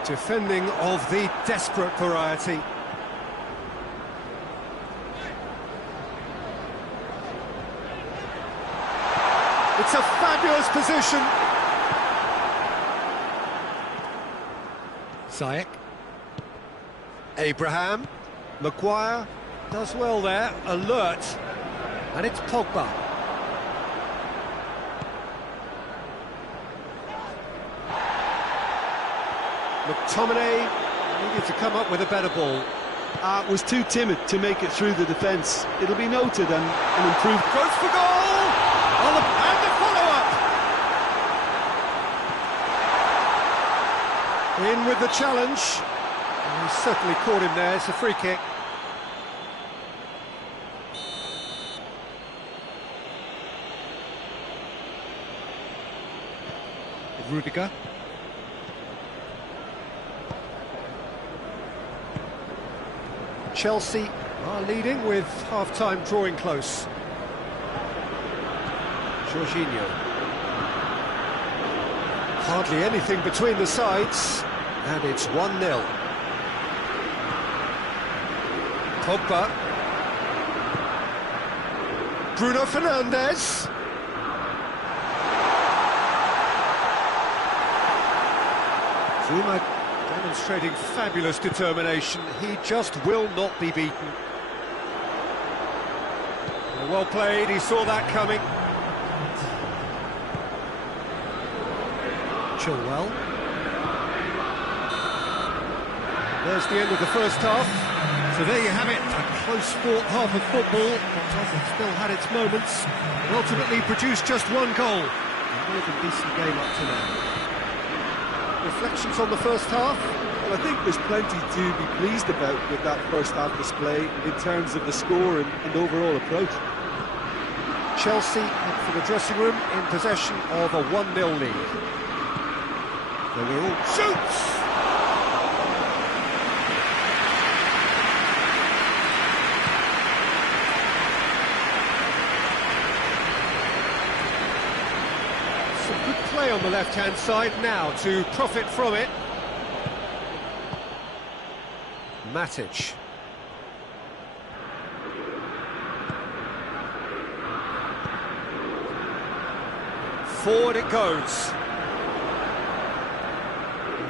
Defending of the desperate variety. It's a fabulous position. Ziyech. Abraham. Maguire does well there, alert. And it's Pogba. McTominay needed to come up with a better ball. Was too timid to make it through the defence. It'll be noted and improved. Goes for goal! And the follow-up! In with the challenge. He certainly caught him there. It's a free kick. Rudiger. Chelsea are leading with half-time drawing close. Jorginho. Hardly anything between the sides, and it's 1-0. Pogba. Bruno Fernandes. Zuma demonstrating fabulous determination. He just will not be beaten. Well played, he saw that coming. Chilwell. There's the end of the first half. So there you have it, a close-fought half of football. Tottenham still had its moments, and ultimately produced just one goal. A more than decent game up to now. Reflections on the first half? Well, I think there's plenty to be pleased about with that first half display in terms of the score and overall approach. Chelsea head for the dressing room in possession of a 1-0 lead. They were all shoots! Some good play on the left-hand side now to profit from it. Matic. Forward it goes.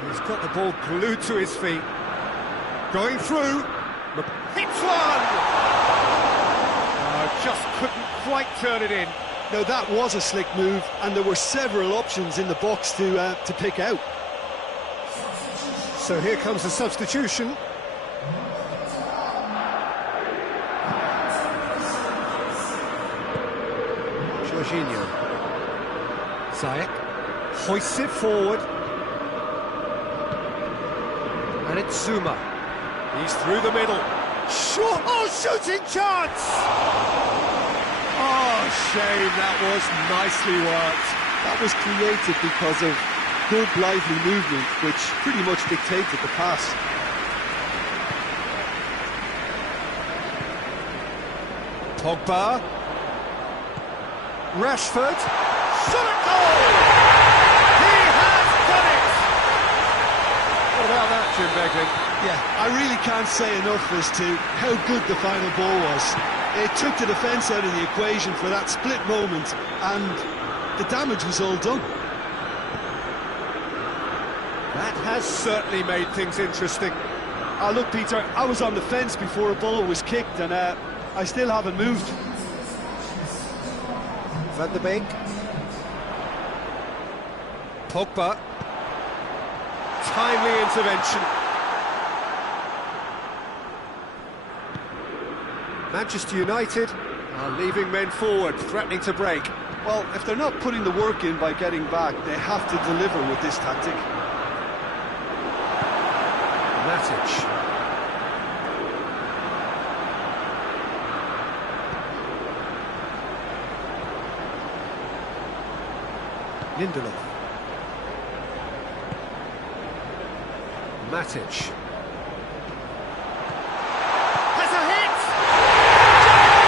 He's got the ball glued to his feet. Going through. Hits one! Just couldn't quite turn it in. Now that was a slick move, and there were several options in the box to pick out. So here comes the substitution. Jorginho. Ziyech hoists it forward. And it's Zuma. He's through the middle. Shooting chance! Oh, shame, that was nicely worked. That was created because of good, lively movement, which pretty much dictated the pass. Pogba. Rashford. Shot at goal! He has done it! What about that, Jim Beglin? Yeah, I really can't say enough as to how good the final ball was. It took the defence out of the equation for that split moment, and the damage was all done. That has certainly made things interesting. Look, Peter, I was on the fence before a ball was kicked, and I still haven't moved. Van de Beek. Pogba. Timely intervention. Manchester United are leaving men forward, threatening to break. Well, if they're not putting the work in by getting back, they have to deliver with this tactic. Matic. Lindelof. Matic. Has a hit!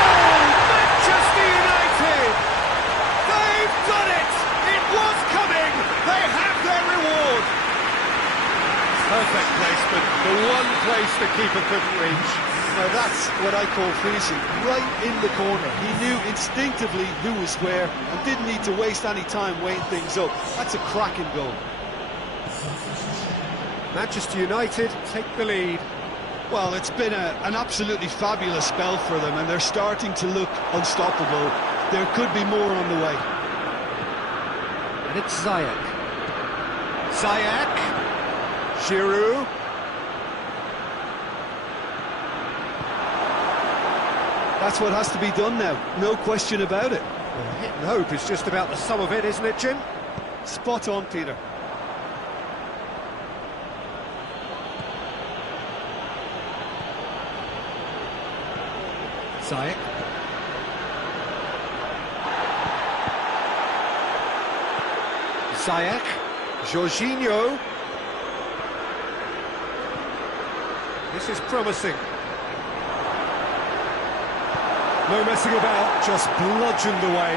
Goal! Manchester United! They've done it! It was coming! They have their reward! Perfect placement, the one place the keeper couldn't reach. Now that's what I call finishing, right in the corner. He knew instinctively who was where and didn't need to waste any time weighing things up. That's a cracking goal. Manchester United take the lead. Well, it's been an absolutely fabulous spell for them, and they're starting to look unstoppable. There could be more on the way. And it's Ziyech. Ziyech. Giroud. That's what has to be done now, no question about it. Well, hit and hope is just about the sum of it, isn't it, Jim? Spot on, Peter. Ziyech. Ziyech. Jorginho. This is promising. No messing about, just bludgeoned away.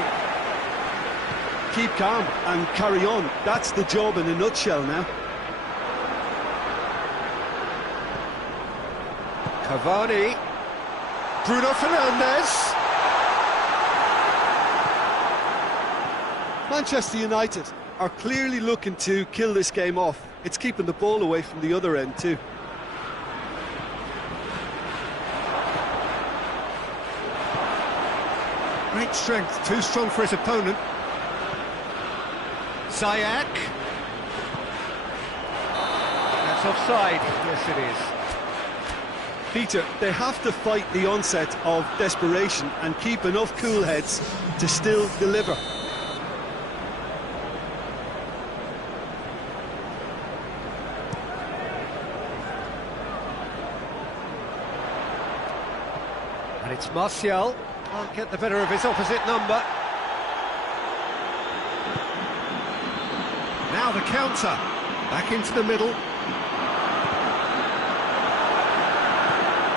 Keep calm and carry on. That's the job in a nutshell now. Cavani. Bruno Fernandes. Manchester United are clearly looking to kill this game off. It's keeping the ball away from the other end too. Great strength, too strong for his opponent. Ziyech. That's offside. Yes, it is. Peter, they have to fight the onset of desperation and keep enough cool heads to still deliver. And it's Martial. Can't get the better of his opposite number. Now the counter. Back into the middle.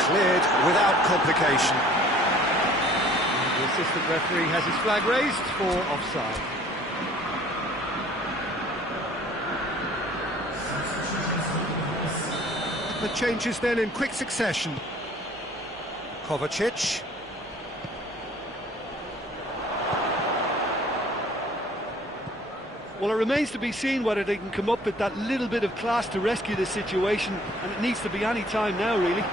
Cleared without complication. And the assistant referee has his flag raised for offside. The changes then in quick succession. Kovacic. Well, it remains to be seen whether they can come up with that little bit of class to rescue this situation, and it needs to be any time now, really.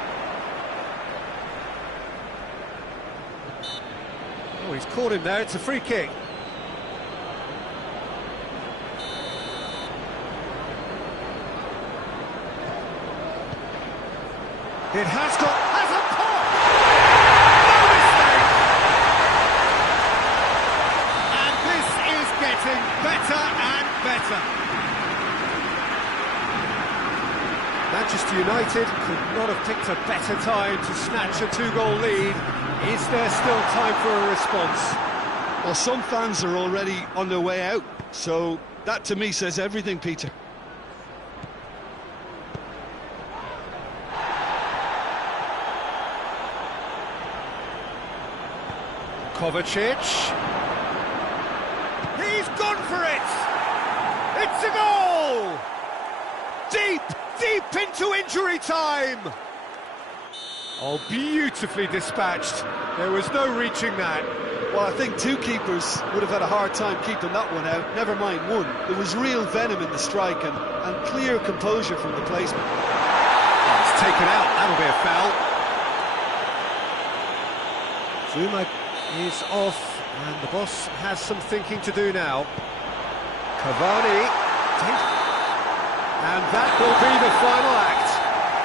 Oh, he's caught him there, it's a free kick. It has a pop! No mistake! And this is getting better and better. Manchester United could not have picked a better time to snatch a two-goal lead. Is there still time for a response? Well, some fans are already on their way out, so that to me says everything, Peter. Kovacic. He's gone for it! It's a goal! Deep into injury time! Oh, beautifully dispatched. There was no reaching that. Well, I think two keepers would have had a hard time keeping that one out, never mind one. There was real venom in the strike and clear composure from the placement. Oh, it's taken out, that'll be a foul. Zuma is off, and the boss has some thinking to do now. Cavani. And that will be the final act.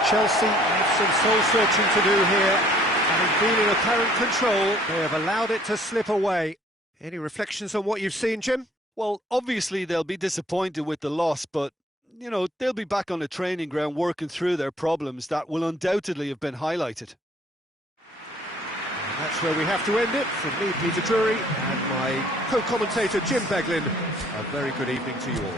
Chelsea have some soul-searching to do here. Having been in apparent control, they have allowed it to slip away. Any reflections on what you've seen, Jim? Well, obviously they'll be disappointed with the loss, but, you know, they'll be back on the training ground working through their problems that will undoubtedly have been highlighted. And that's where we have to end it. From me, Peter Drury, and my co-commentator, Jim Beglin. A very good evening to you all.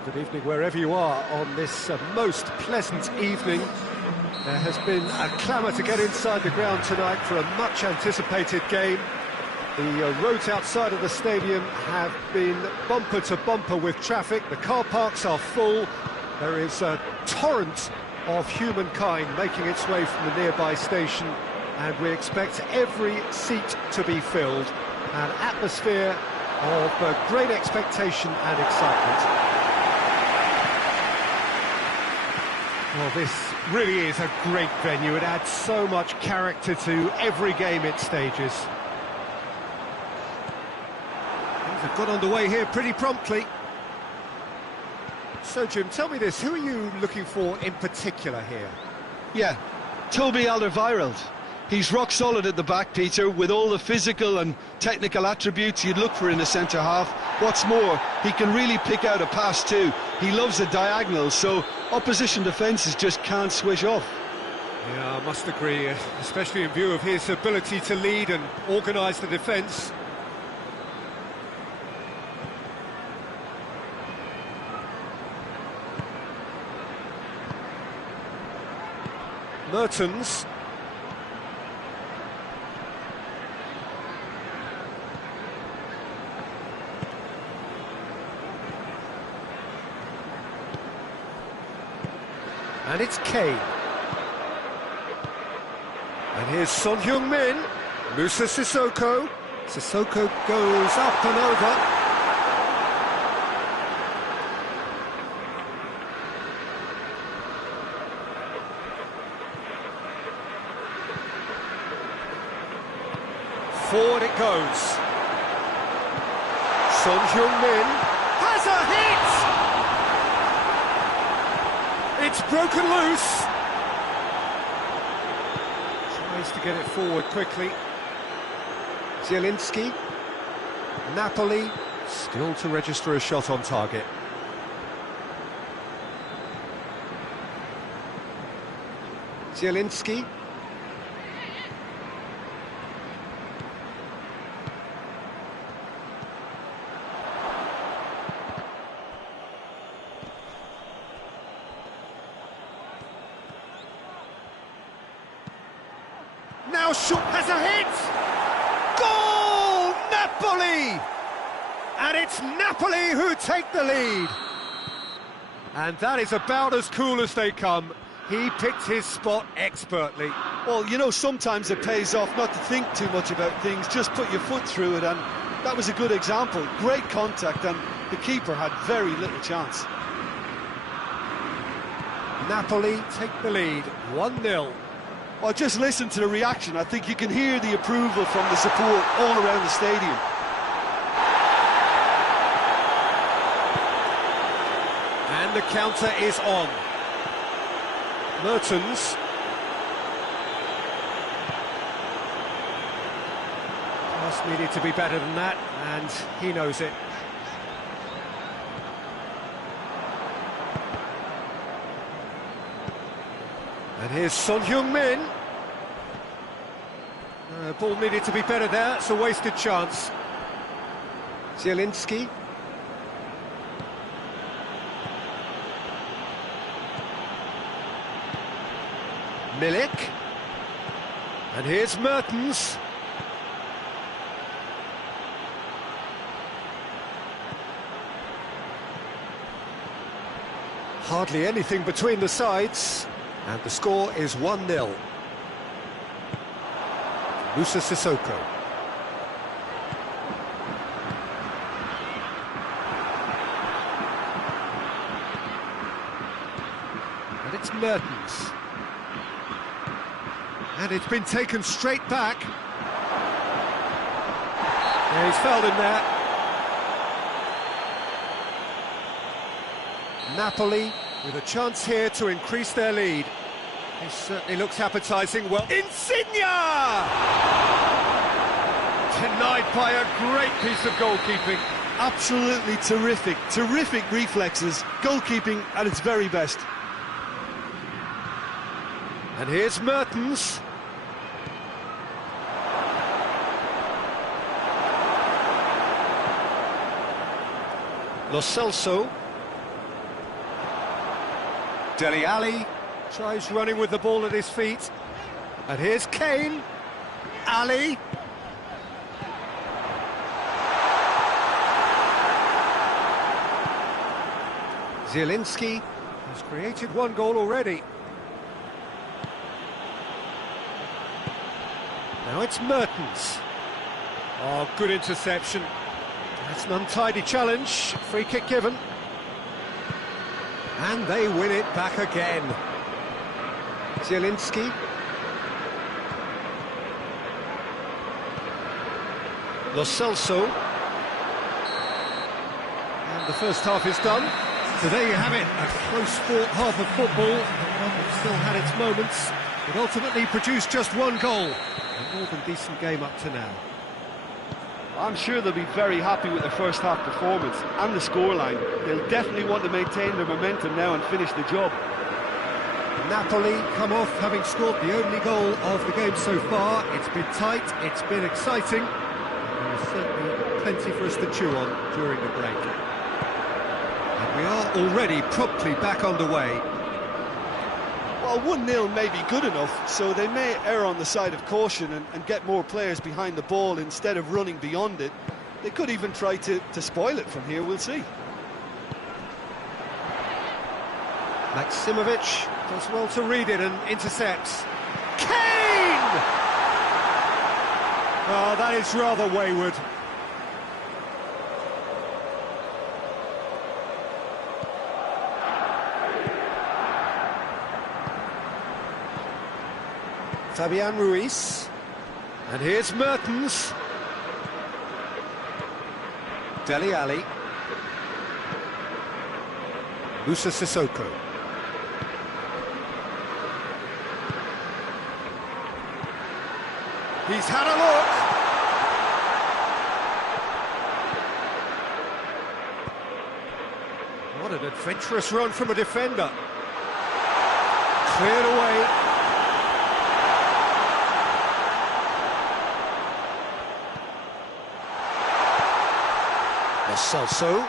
Well, good evening wherever you are on this most pleasant evening. There has been a clamour to get inside the ground tonight for a much anticipated game. The roads outside of the stadium have been bumper to bumper with traffic. The car parks are full. There is a torrent of humankind making its way from the nearby station, and we expect every seat to be filled. An atmosphere of great expectation and excitement. Well, this really is a great venue. It adds so much character to every game it stages. Things have got underway here pretty promptly. So, Jim, tell me this, who are you looking for in particular here? Yeah, Toby Alderweireld. He's rock solid at the back, Peter, with all the physical and technical attributes you'd look for in a centre-half. What's more, he can really pick out a pass too. He loves a diagonal, so opposition defences just can't switch off. Yeah, I must agree, especially in view of his ability to lead and organise the defence. Mertens. And it's Kane. And here's Son Heung-min. Musa Sissoko. Sissoko goes up and over. Forward it goes. Son Heung-min has a hit! It's broken loose. Tries to get it forward quickly. Zielinski. Napoli still to register a shot on target. Zielinski. Now Shaw has a hit! Goal! Napoli! And it's Napoli who take the lead. And that is about as cool as they come. He picked his spot expertly. Well, you know, sometimes it pays off not to think too much about things, just put your foot through it, and that was a good example. Great contact, and the keeper had very little chance. Napoli take the lead, 1-0. Well, just listen to the reaction. I think you can hear the approval from the support all around the stadium. And the counter is on. Mertens. Pass needed to be better than that, and he knows it. And here's Son Heung-min. Ball needed to be better there, it's a wasted chance. Zielinski. Milik. And here's Mertens. Hardly anything between the sides. And the score is 1-0. Musa Sissoko. And it's Mertens. And it's been taken straight back. Yeah, he's fouled him there. Napoli with a chance here to increase their lead. It certainly looks appetising. Well, Insigne! Denied by a great piece of goalkeeping. Absolutely terrific, terrific reflexes. Goalkeeping at its very best. And here's Mertens. Lo Celso. Dele Alli tries running with the ball at his feet. And here's Kane. Ali. Zielinski has created one goal already. Now it's Mertens. Oh, good interception. That's an untidy challenge. Free kick given. And they win it back again. Zielinski. Lo Celso. And the first half is done. So there you have it, a close-fought half of football. It still had its moments. It ultimately produced just one goal. A more than decent game up to now. I'm sure they'll be very happy with their first half performance and the scoreline. They'll definitely want to maintain their momentum now and finish the job. Napoli come off having scored the only goal of the game so far. It's been tight, it's been exciting. And there's certainly plenty for us to chew on during the break. And we are already promptly back underway. Well, 1-0 may be good enough, so they may err on the side of caution and get more players behind the ball instead of running beyond it. They could even try to spoil it from here, we'll see. Maximovic does well to read it and intercepts. Kane! Oh, that is rather wayward. Fabian Ruiz. And here's Mertens. Dele Alli. Musa Sissoko. He's had a look. What an adventurous run from a defender. Cleared away. Lo Celso.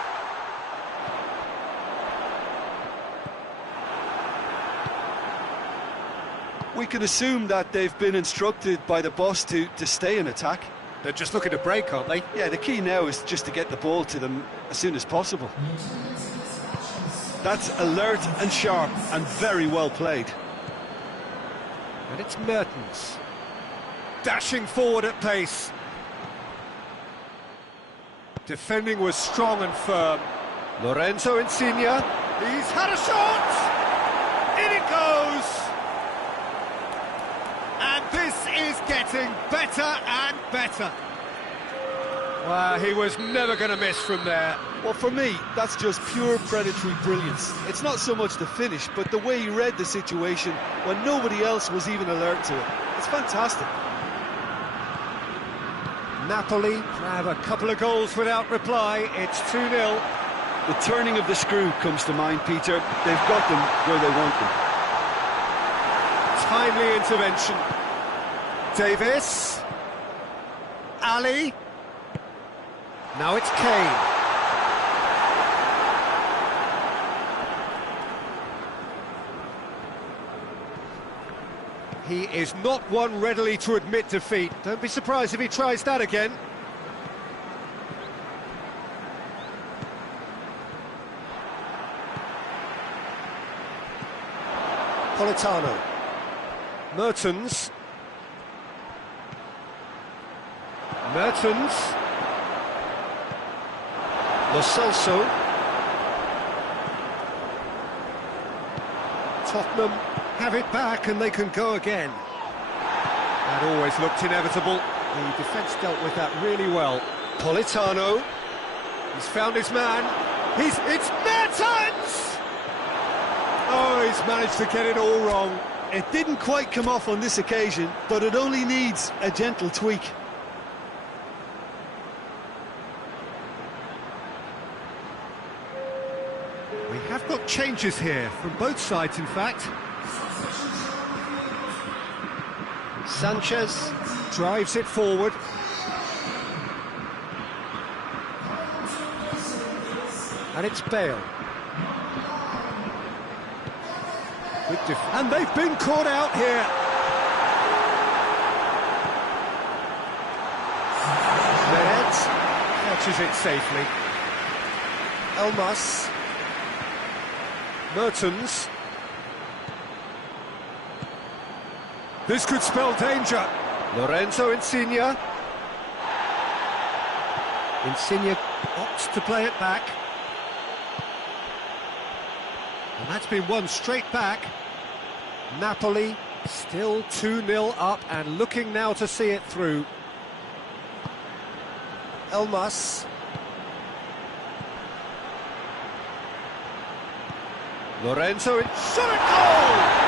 We can assume that they've been instructed by the boss to stay in attack. They're just looking to break, aren't they? Yeah, the key now is just to get the ball to them as soon as possible. That's alert and sharp and very well played. And it's Mertens. Dashing forward at pace. Defending was strong and firm. Lorenzo Insigne. He's had a shot! In it goes! And this is getting better and better. Well, he was never going to miss from there. Well, for me, that's just pure predatory brilliance. It's not so much the finish, but the way he read the situation when nobody else was even alert to it. It's fantastic. Napoli grab a couple of goals without reply. It's 2-0. The turning of the screw comes to mind, Peter. They've got them where they want them. Timely intervention. Davis. Ali. Now it's Kane. He is not one readily to admit defeat. Don't be surprised if he tries that again. Politano. Mertens. Mertens. Lo Celso. Tottenham have it back and they can go again. That always looked inevitable. The defence dealt with that really well. Politano. He's found his man. It's Mertens! Oh, he's managed to get it all wrong. It didn't quite come off on this occasion, but it only needs a gentle tweak. We have got changes here, from both sides in fact. Sanchez drives it forward. And it's Bale. And they've been caught out here. Meret catches it safely. Elmas. Mertens. This could spell danger. Lorenzo Insigne. Insigne opts to play it back. And that's been won straight back. Napoli still 2-0 up and looking now to see it through. Elmas. Lorenzo in shot it goal!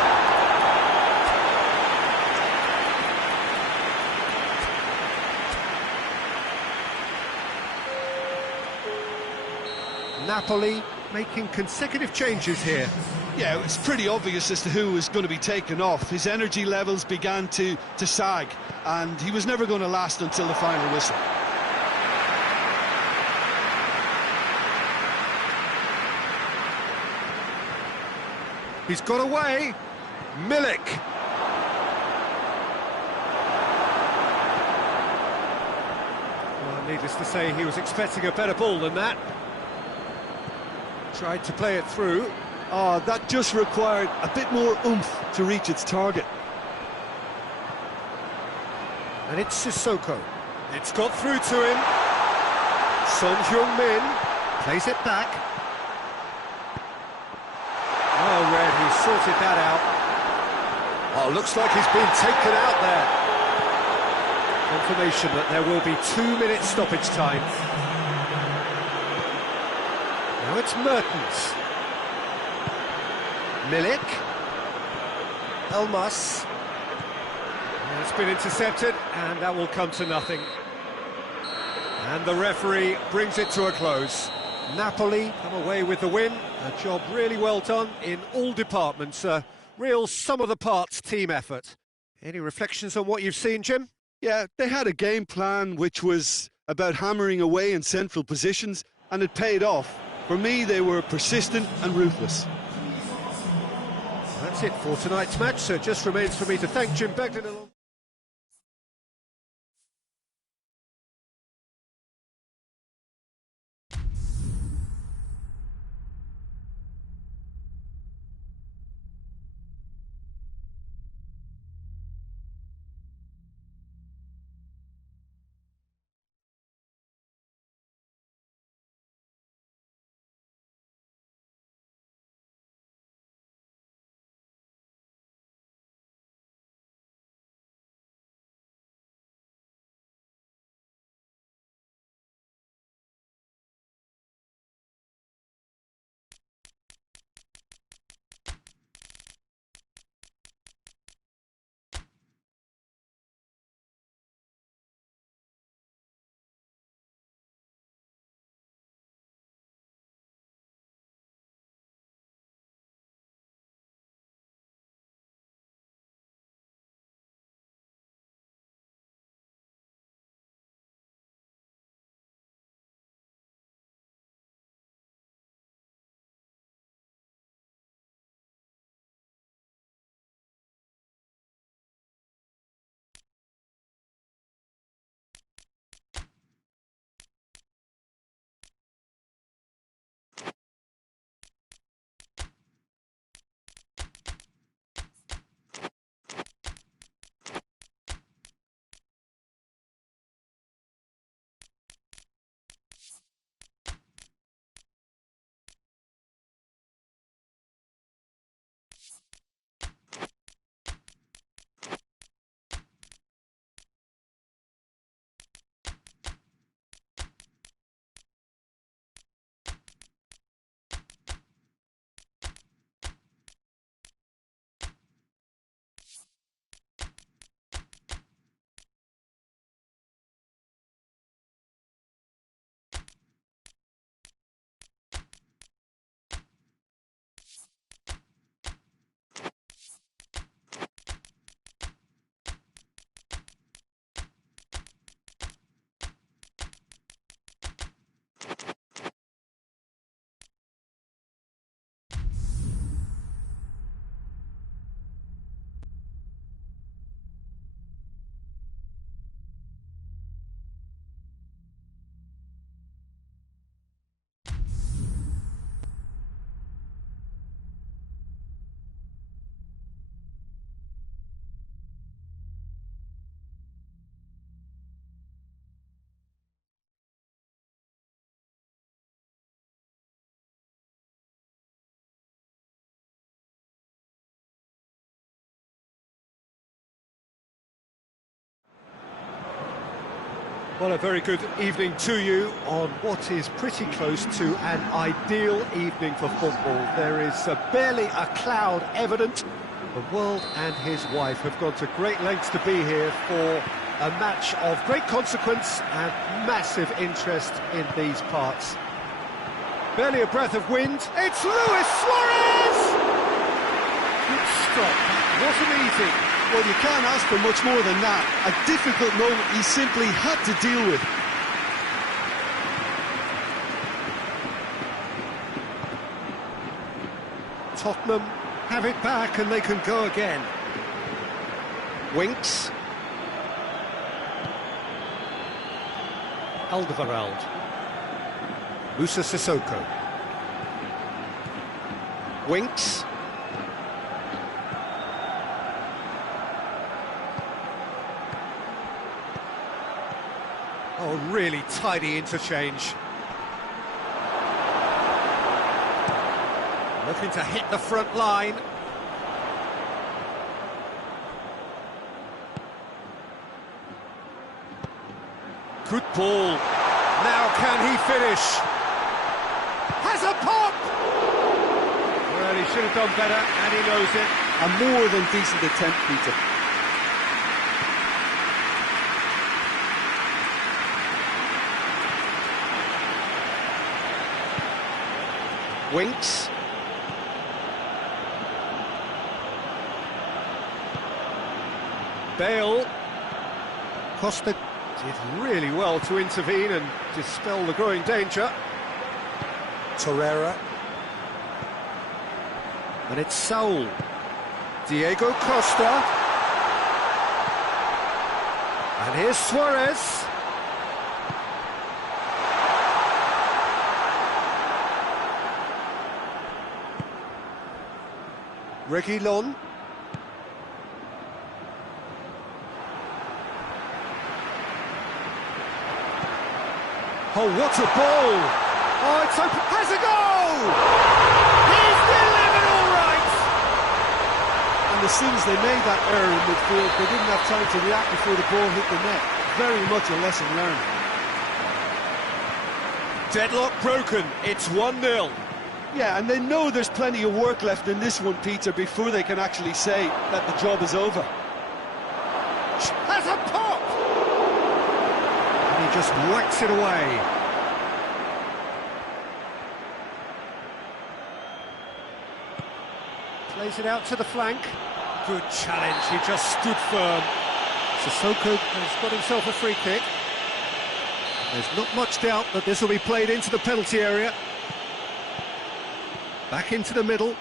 Napoli making consecutive changes here. Yeah, it's pretty obvious as to who was going to be taken off. His energy levels began to sag, and he was never going to last until the final whistle. He's got away. Milik. Well, needless to say, he was expecting a better ball than that. Tried to play it through. Oh, that just required a bit more oomph to reach its target. And it's Sissoko. It's got through to him. Son Heung-min plays it back. Oh, Red, he sorted that out. Oh, looks like he's been taken out there. Confirmation that there will be 2-minute stoppage time. Now it's Mertens. Milik. Elmas. It's been intercepted, and that will come to nothing. And the referee brings it to a close. Napoli come away with the win. A job really well done in all departments. A real sum-of-the-parts team effort. Any reflections on what you've seen, Jim? Yeah, they had a game plan which was about hammering away in central positions, and it paid off. For me, they were persistent and ruthless. That's it for tonight's match, so it just remains for me to thank Jim Begden. Well, a very good evening to you on what is pretty close to an ideal evening for football. There is barely a cloud evident. The world and his wife have gone to great lengths to be here for a match of great consequence and massive interest in these parts. Barely a breath of wind. It's Luis Suarez! Good stop. Wasn't easy. Well, you can't ask for much more than that. A difficult moment he simply had to deal with. Tottenham have it back and they can go again. Winks. Alderweireld. Musa Sissoko. Winks. Oh, really tidy interchange. Looking to hit the front line. Good ball. Now can he finish? Has a pop! Well, he should have done better, and he knows it. A more than decent attempt, Peter. Winks. Bale. Costa did really well to intervene and dispel the growing danger. Torreira. And it's Saul. Diego Costa. And here's Suarez. Reguilon. Oh, what a ball! Oh, it's open. Has a goal! He's delivered all right! And as soon as they made that error in midfield, they didn't have time to react before the ball hit the net. Very much a lesson learned. Deadlock broken. It's 1-0. Yeah, and they know there's plenty of work left in this one, Peter, before they can actually say that the job is over. Has a pop! And he just whacks it away. Plays it out to the flank. Good challenge, he just stood firm. Sissoko has got himself a free kick. There's not much doubt that this will be played into the penalty area. Back into the middle.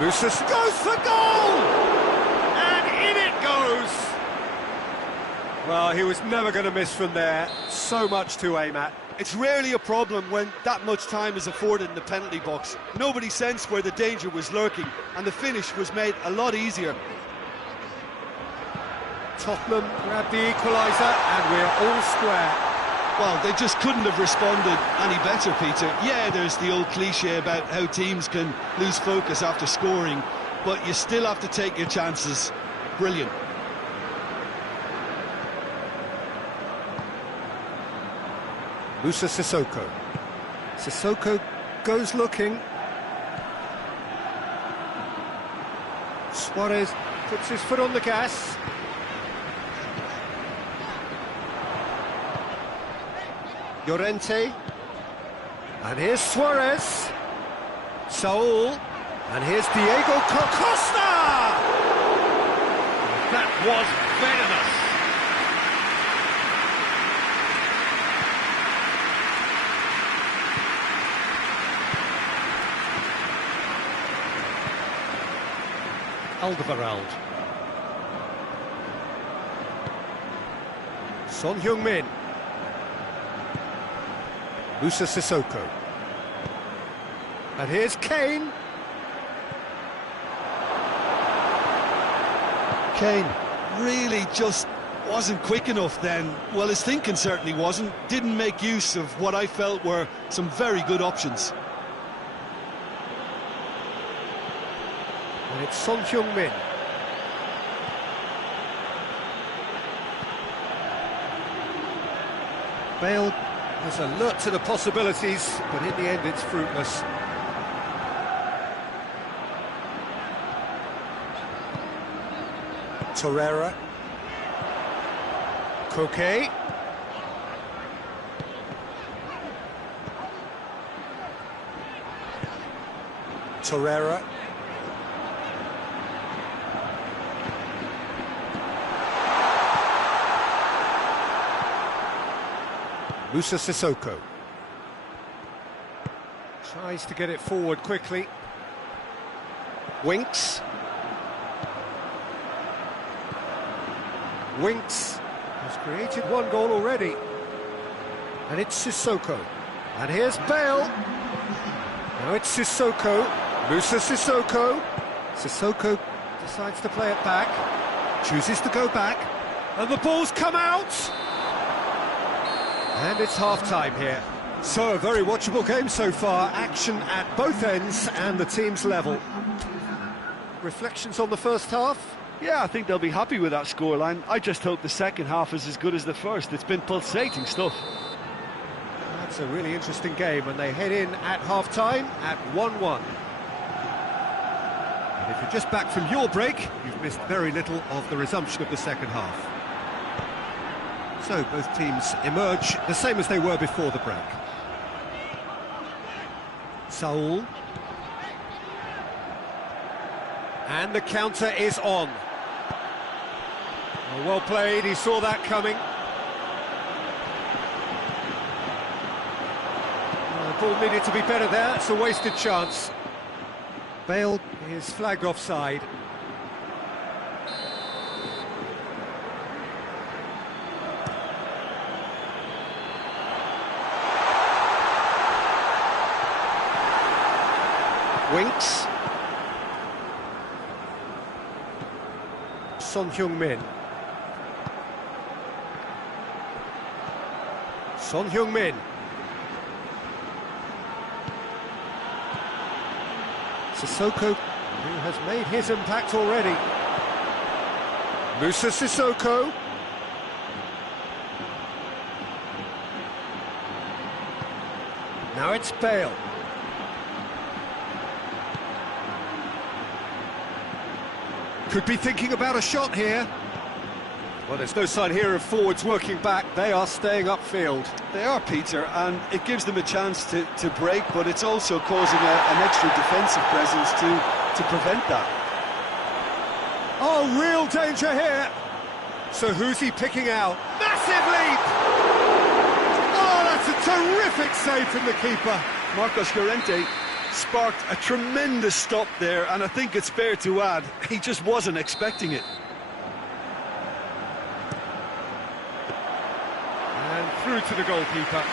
Musa goes for goal! And in it goes! Well, he was never going to miss from there. So much to aim at. It's rarely a problem when that much time is afforded in the penalty box. Nobody sensed where the danger was lurking, and the finish was made a lot easier. Tottenham grab the equaliser, and we're all square. Well, they just couldn't have responded any better, Peter. Yeah, there's the old cliche about how teams can lose focus after scoring, but you still have to take your chances. Brilliant. Musa Sissoko. Sissoko goes looking. Suarez puts his foot on the gas. Llorente. And here's Suarez. Saul. And here's Diego Costa! That was venomous. Alderweireld. Son Heung-min. Musa Sissoko. And here's Kane. Kane really just wasn't quick enough then. Well, his thinking certainly wasn't. Didn't make use of what I felt were some very good options. And it's Son Heung-min. Bale is alert to the possibilities, but in the end it's fruitless. Torreira. Koke. Torreira. Musa Sissoko. Tries to get it forward quickly. Winks. Winks has created one goal already. And it's Sissoko. And here's Bale. Now it's Sissoko. Musa Sissoko. Sissoko decides to play it back. Chooses to go back. And the ball's come out! And it's half-time here. So, a very watchable game so far. Action at both ends and the team's level. Reflections on the first half? Yeah, I think they'll be happy with that scoreline. I just hope the second half is as good as the first. It's been pulsating stuff. That's a really interesting game, and they head in at half-time at 1-1. And if you're just back from your break, you've missed very little of the resumption of the second half. So both teams emerge the same as they were before the break. Saul. And the counter is on. Well played, he saw that coming. The ball needed to be better there, it's a wasted chance. Bale is flagged offside. Winks. Son Heung-min. Son Heung-min. Sissoko, who has made his impact already. Musa Sissoko. Now it's Bale. Could be thinking about a shot here. Well, there's no sign here of forwards working back. They are staying upfield. They are, Peter, and it gives them a chance to break, but it's also causing an extra defensive presence to prevent that. Oh, real danger here. So who's he picking out? Massive leap! Oh, that's a terrific save from the keeper. Marcos Llorente sparked a tremendous stop there, and I think it's fair to add, he just wasn't expecting it. And through to the goalkeeper.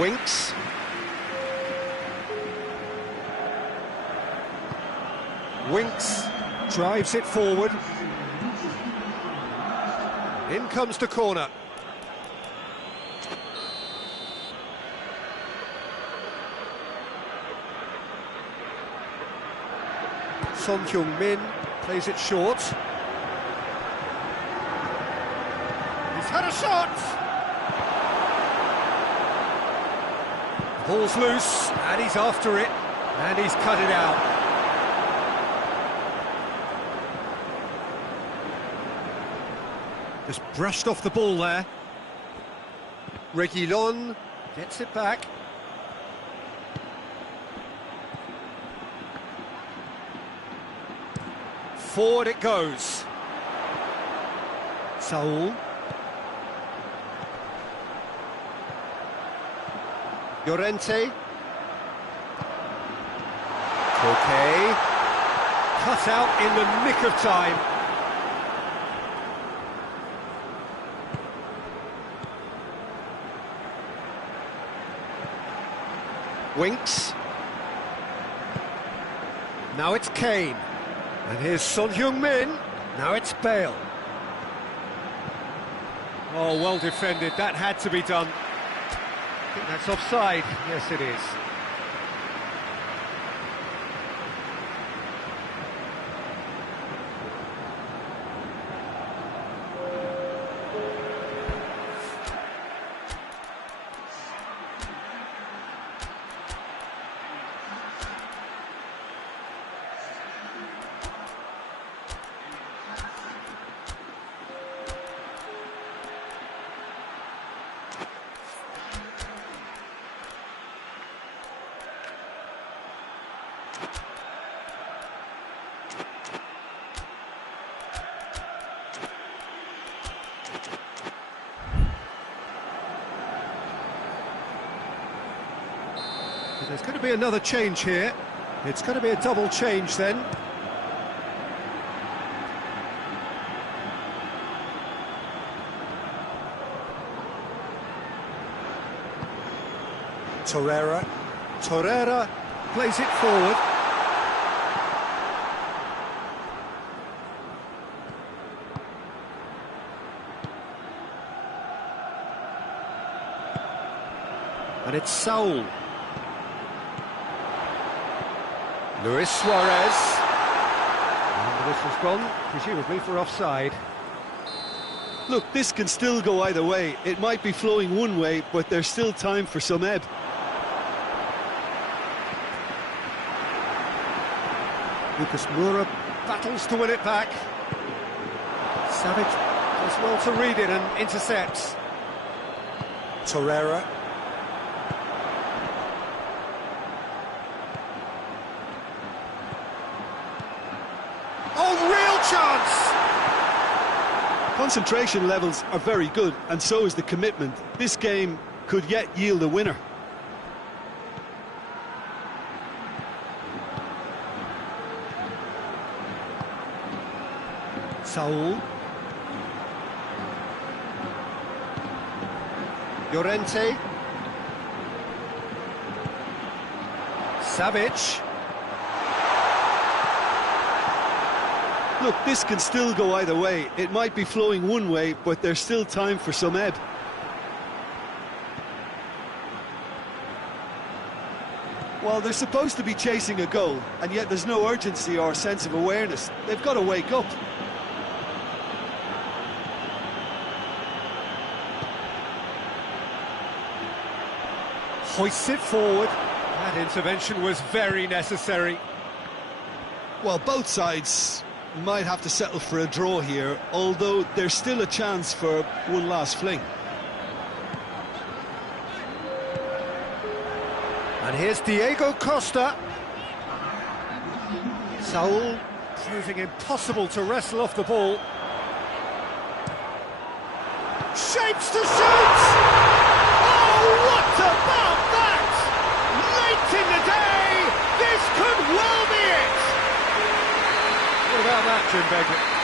Winks. Winks drives it forward. In comes the corner. Son Heung-min plays it short. He's had a shot! Ball's loose, and he's after it, and he's cut it out. Just brushed off the ball there. Reguilon gets it back. Forward it goes. Saul. Llorente. Koke. Cut out in the nick of time. Winks. Now it's Kane. And here's Son Heung-min. Now it's Bale. Oh, well defended. That had to be done. I think that's offside. Yes, it is. There's going to be another change here. It's going to be a double change then. Torreira plays it forward. And it's Saul. Luis Suarez. And the whistle's gone, presumably for offside. Look, this can still go either way. It might be flowing one way, but there's still time for some ebb. Lucas Moura battles to win it back. Savage does well to read it and intercepts. Torreira. Oh, real chance! Concentration levels are very good, and so is the commitment. This game could yet yield a winner. Saul. Llorente. Savage. Look, this can still go either way. It might be flowing one way, but there's still time for some ebb. Well, they're supposed to be chasing a goal, and yet there's no urgency or sense of awareness. They've got to wake up. Hoists it forward. That intervention was very necessary. Well, both sides might have to settle for a draw here, although there's still a chance for one last fling. And here's Diego Costa. Saul proving impossible to wrestle off the ball. Shapes to shoot! Oh, what about that? Late in the day, this could well be it! What about that, Jim Begley?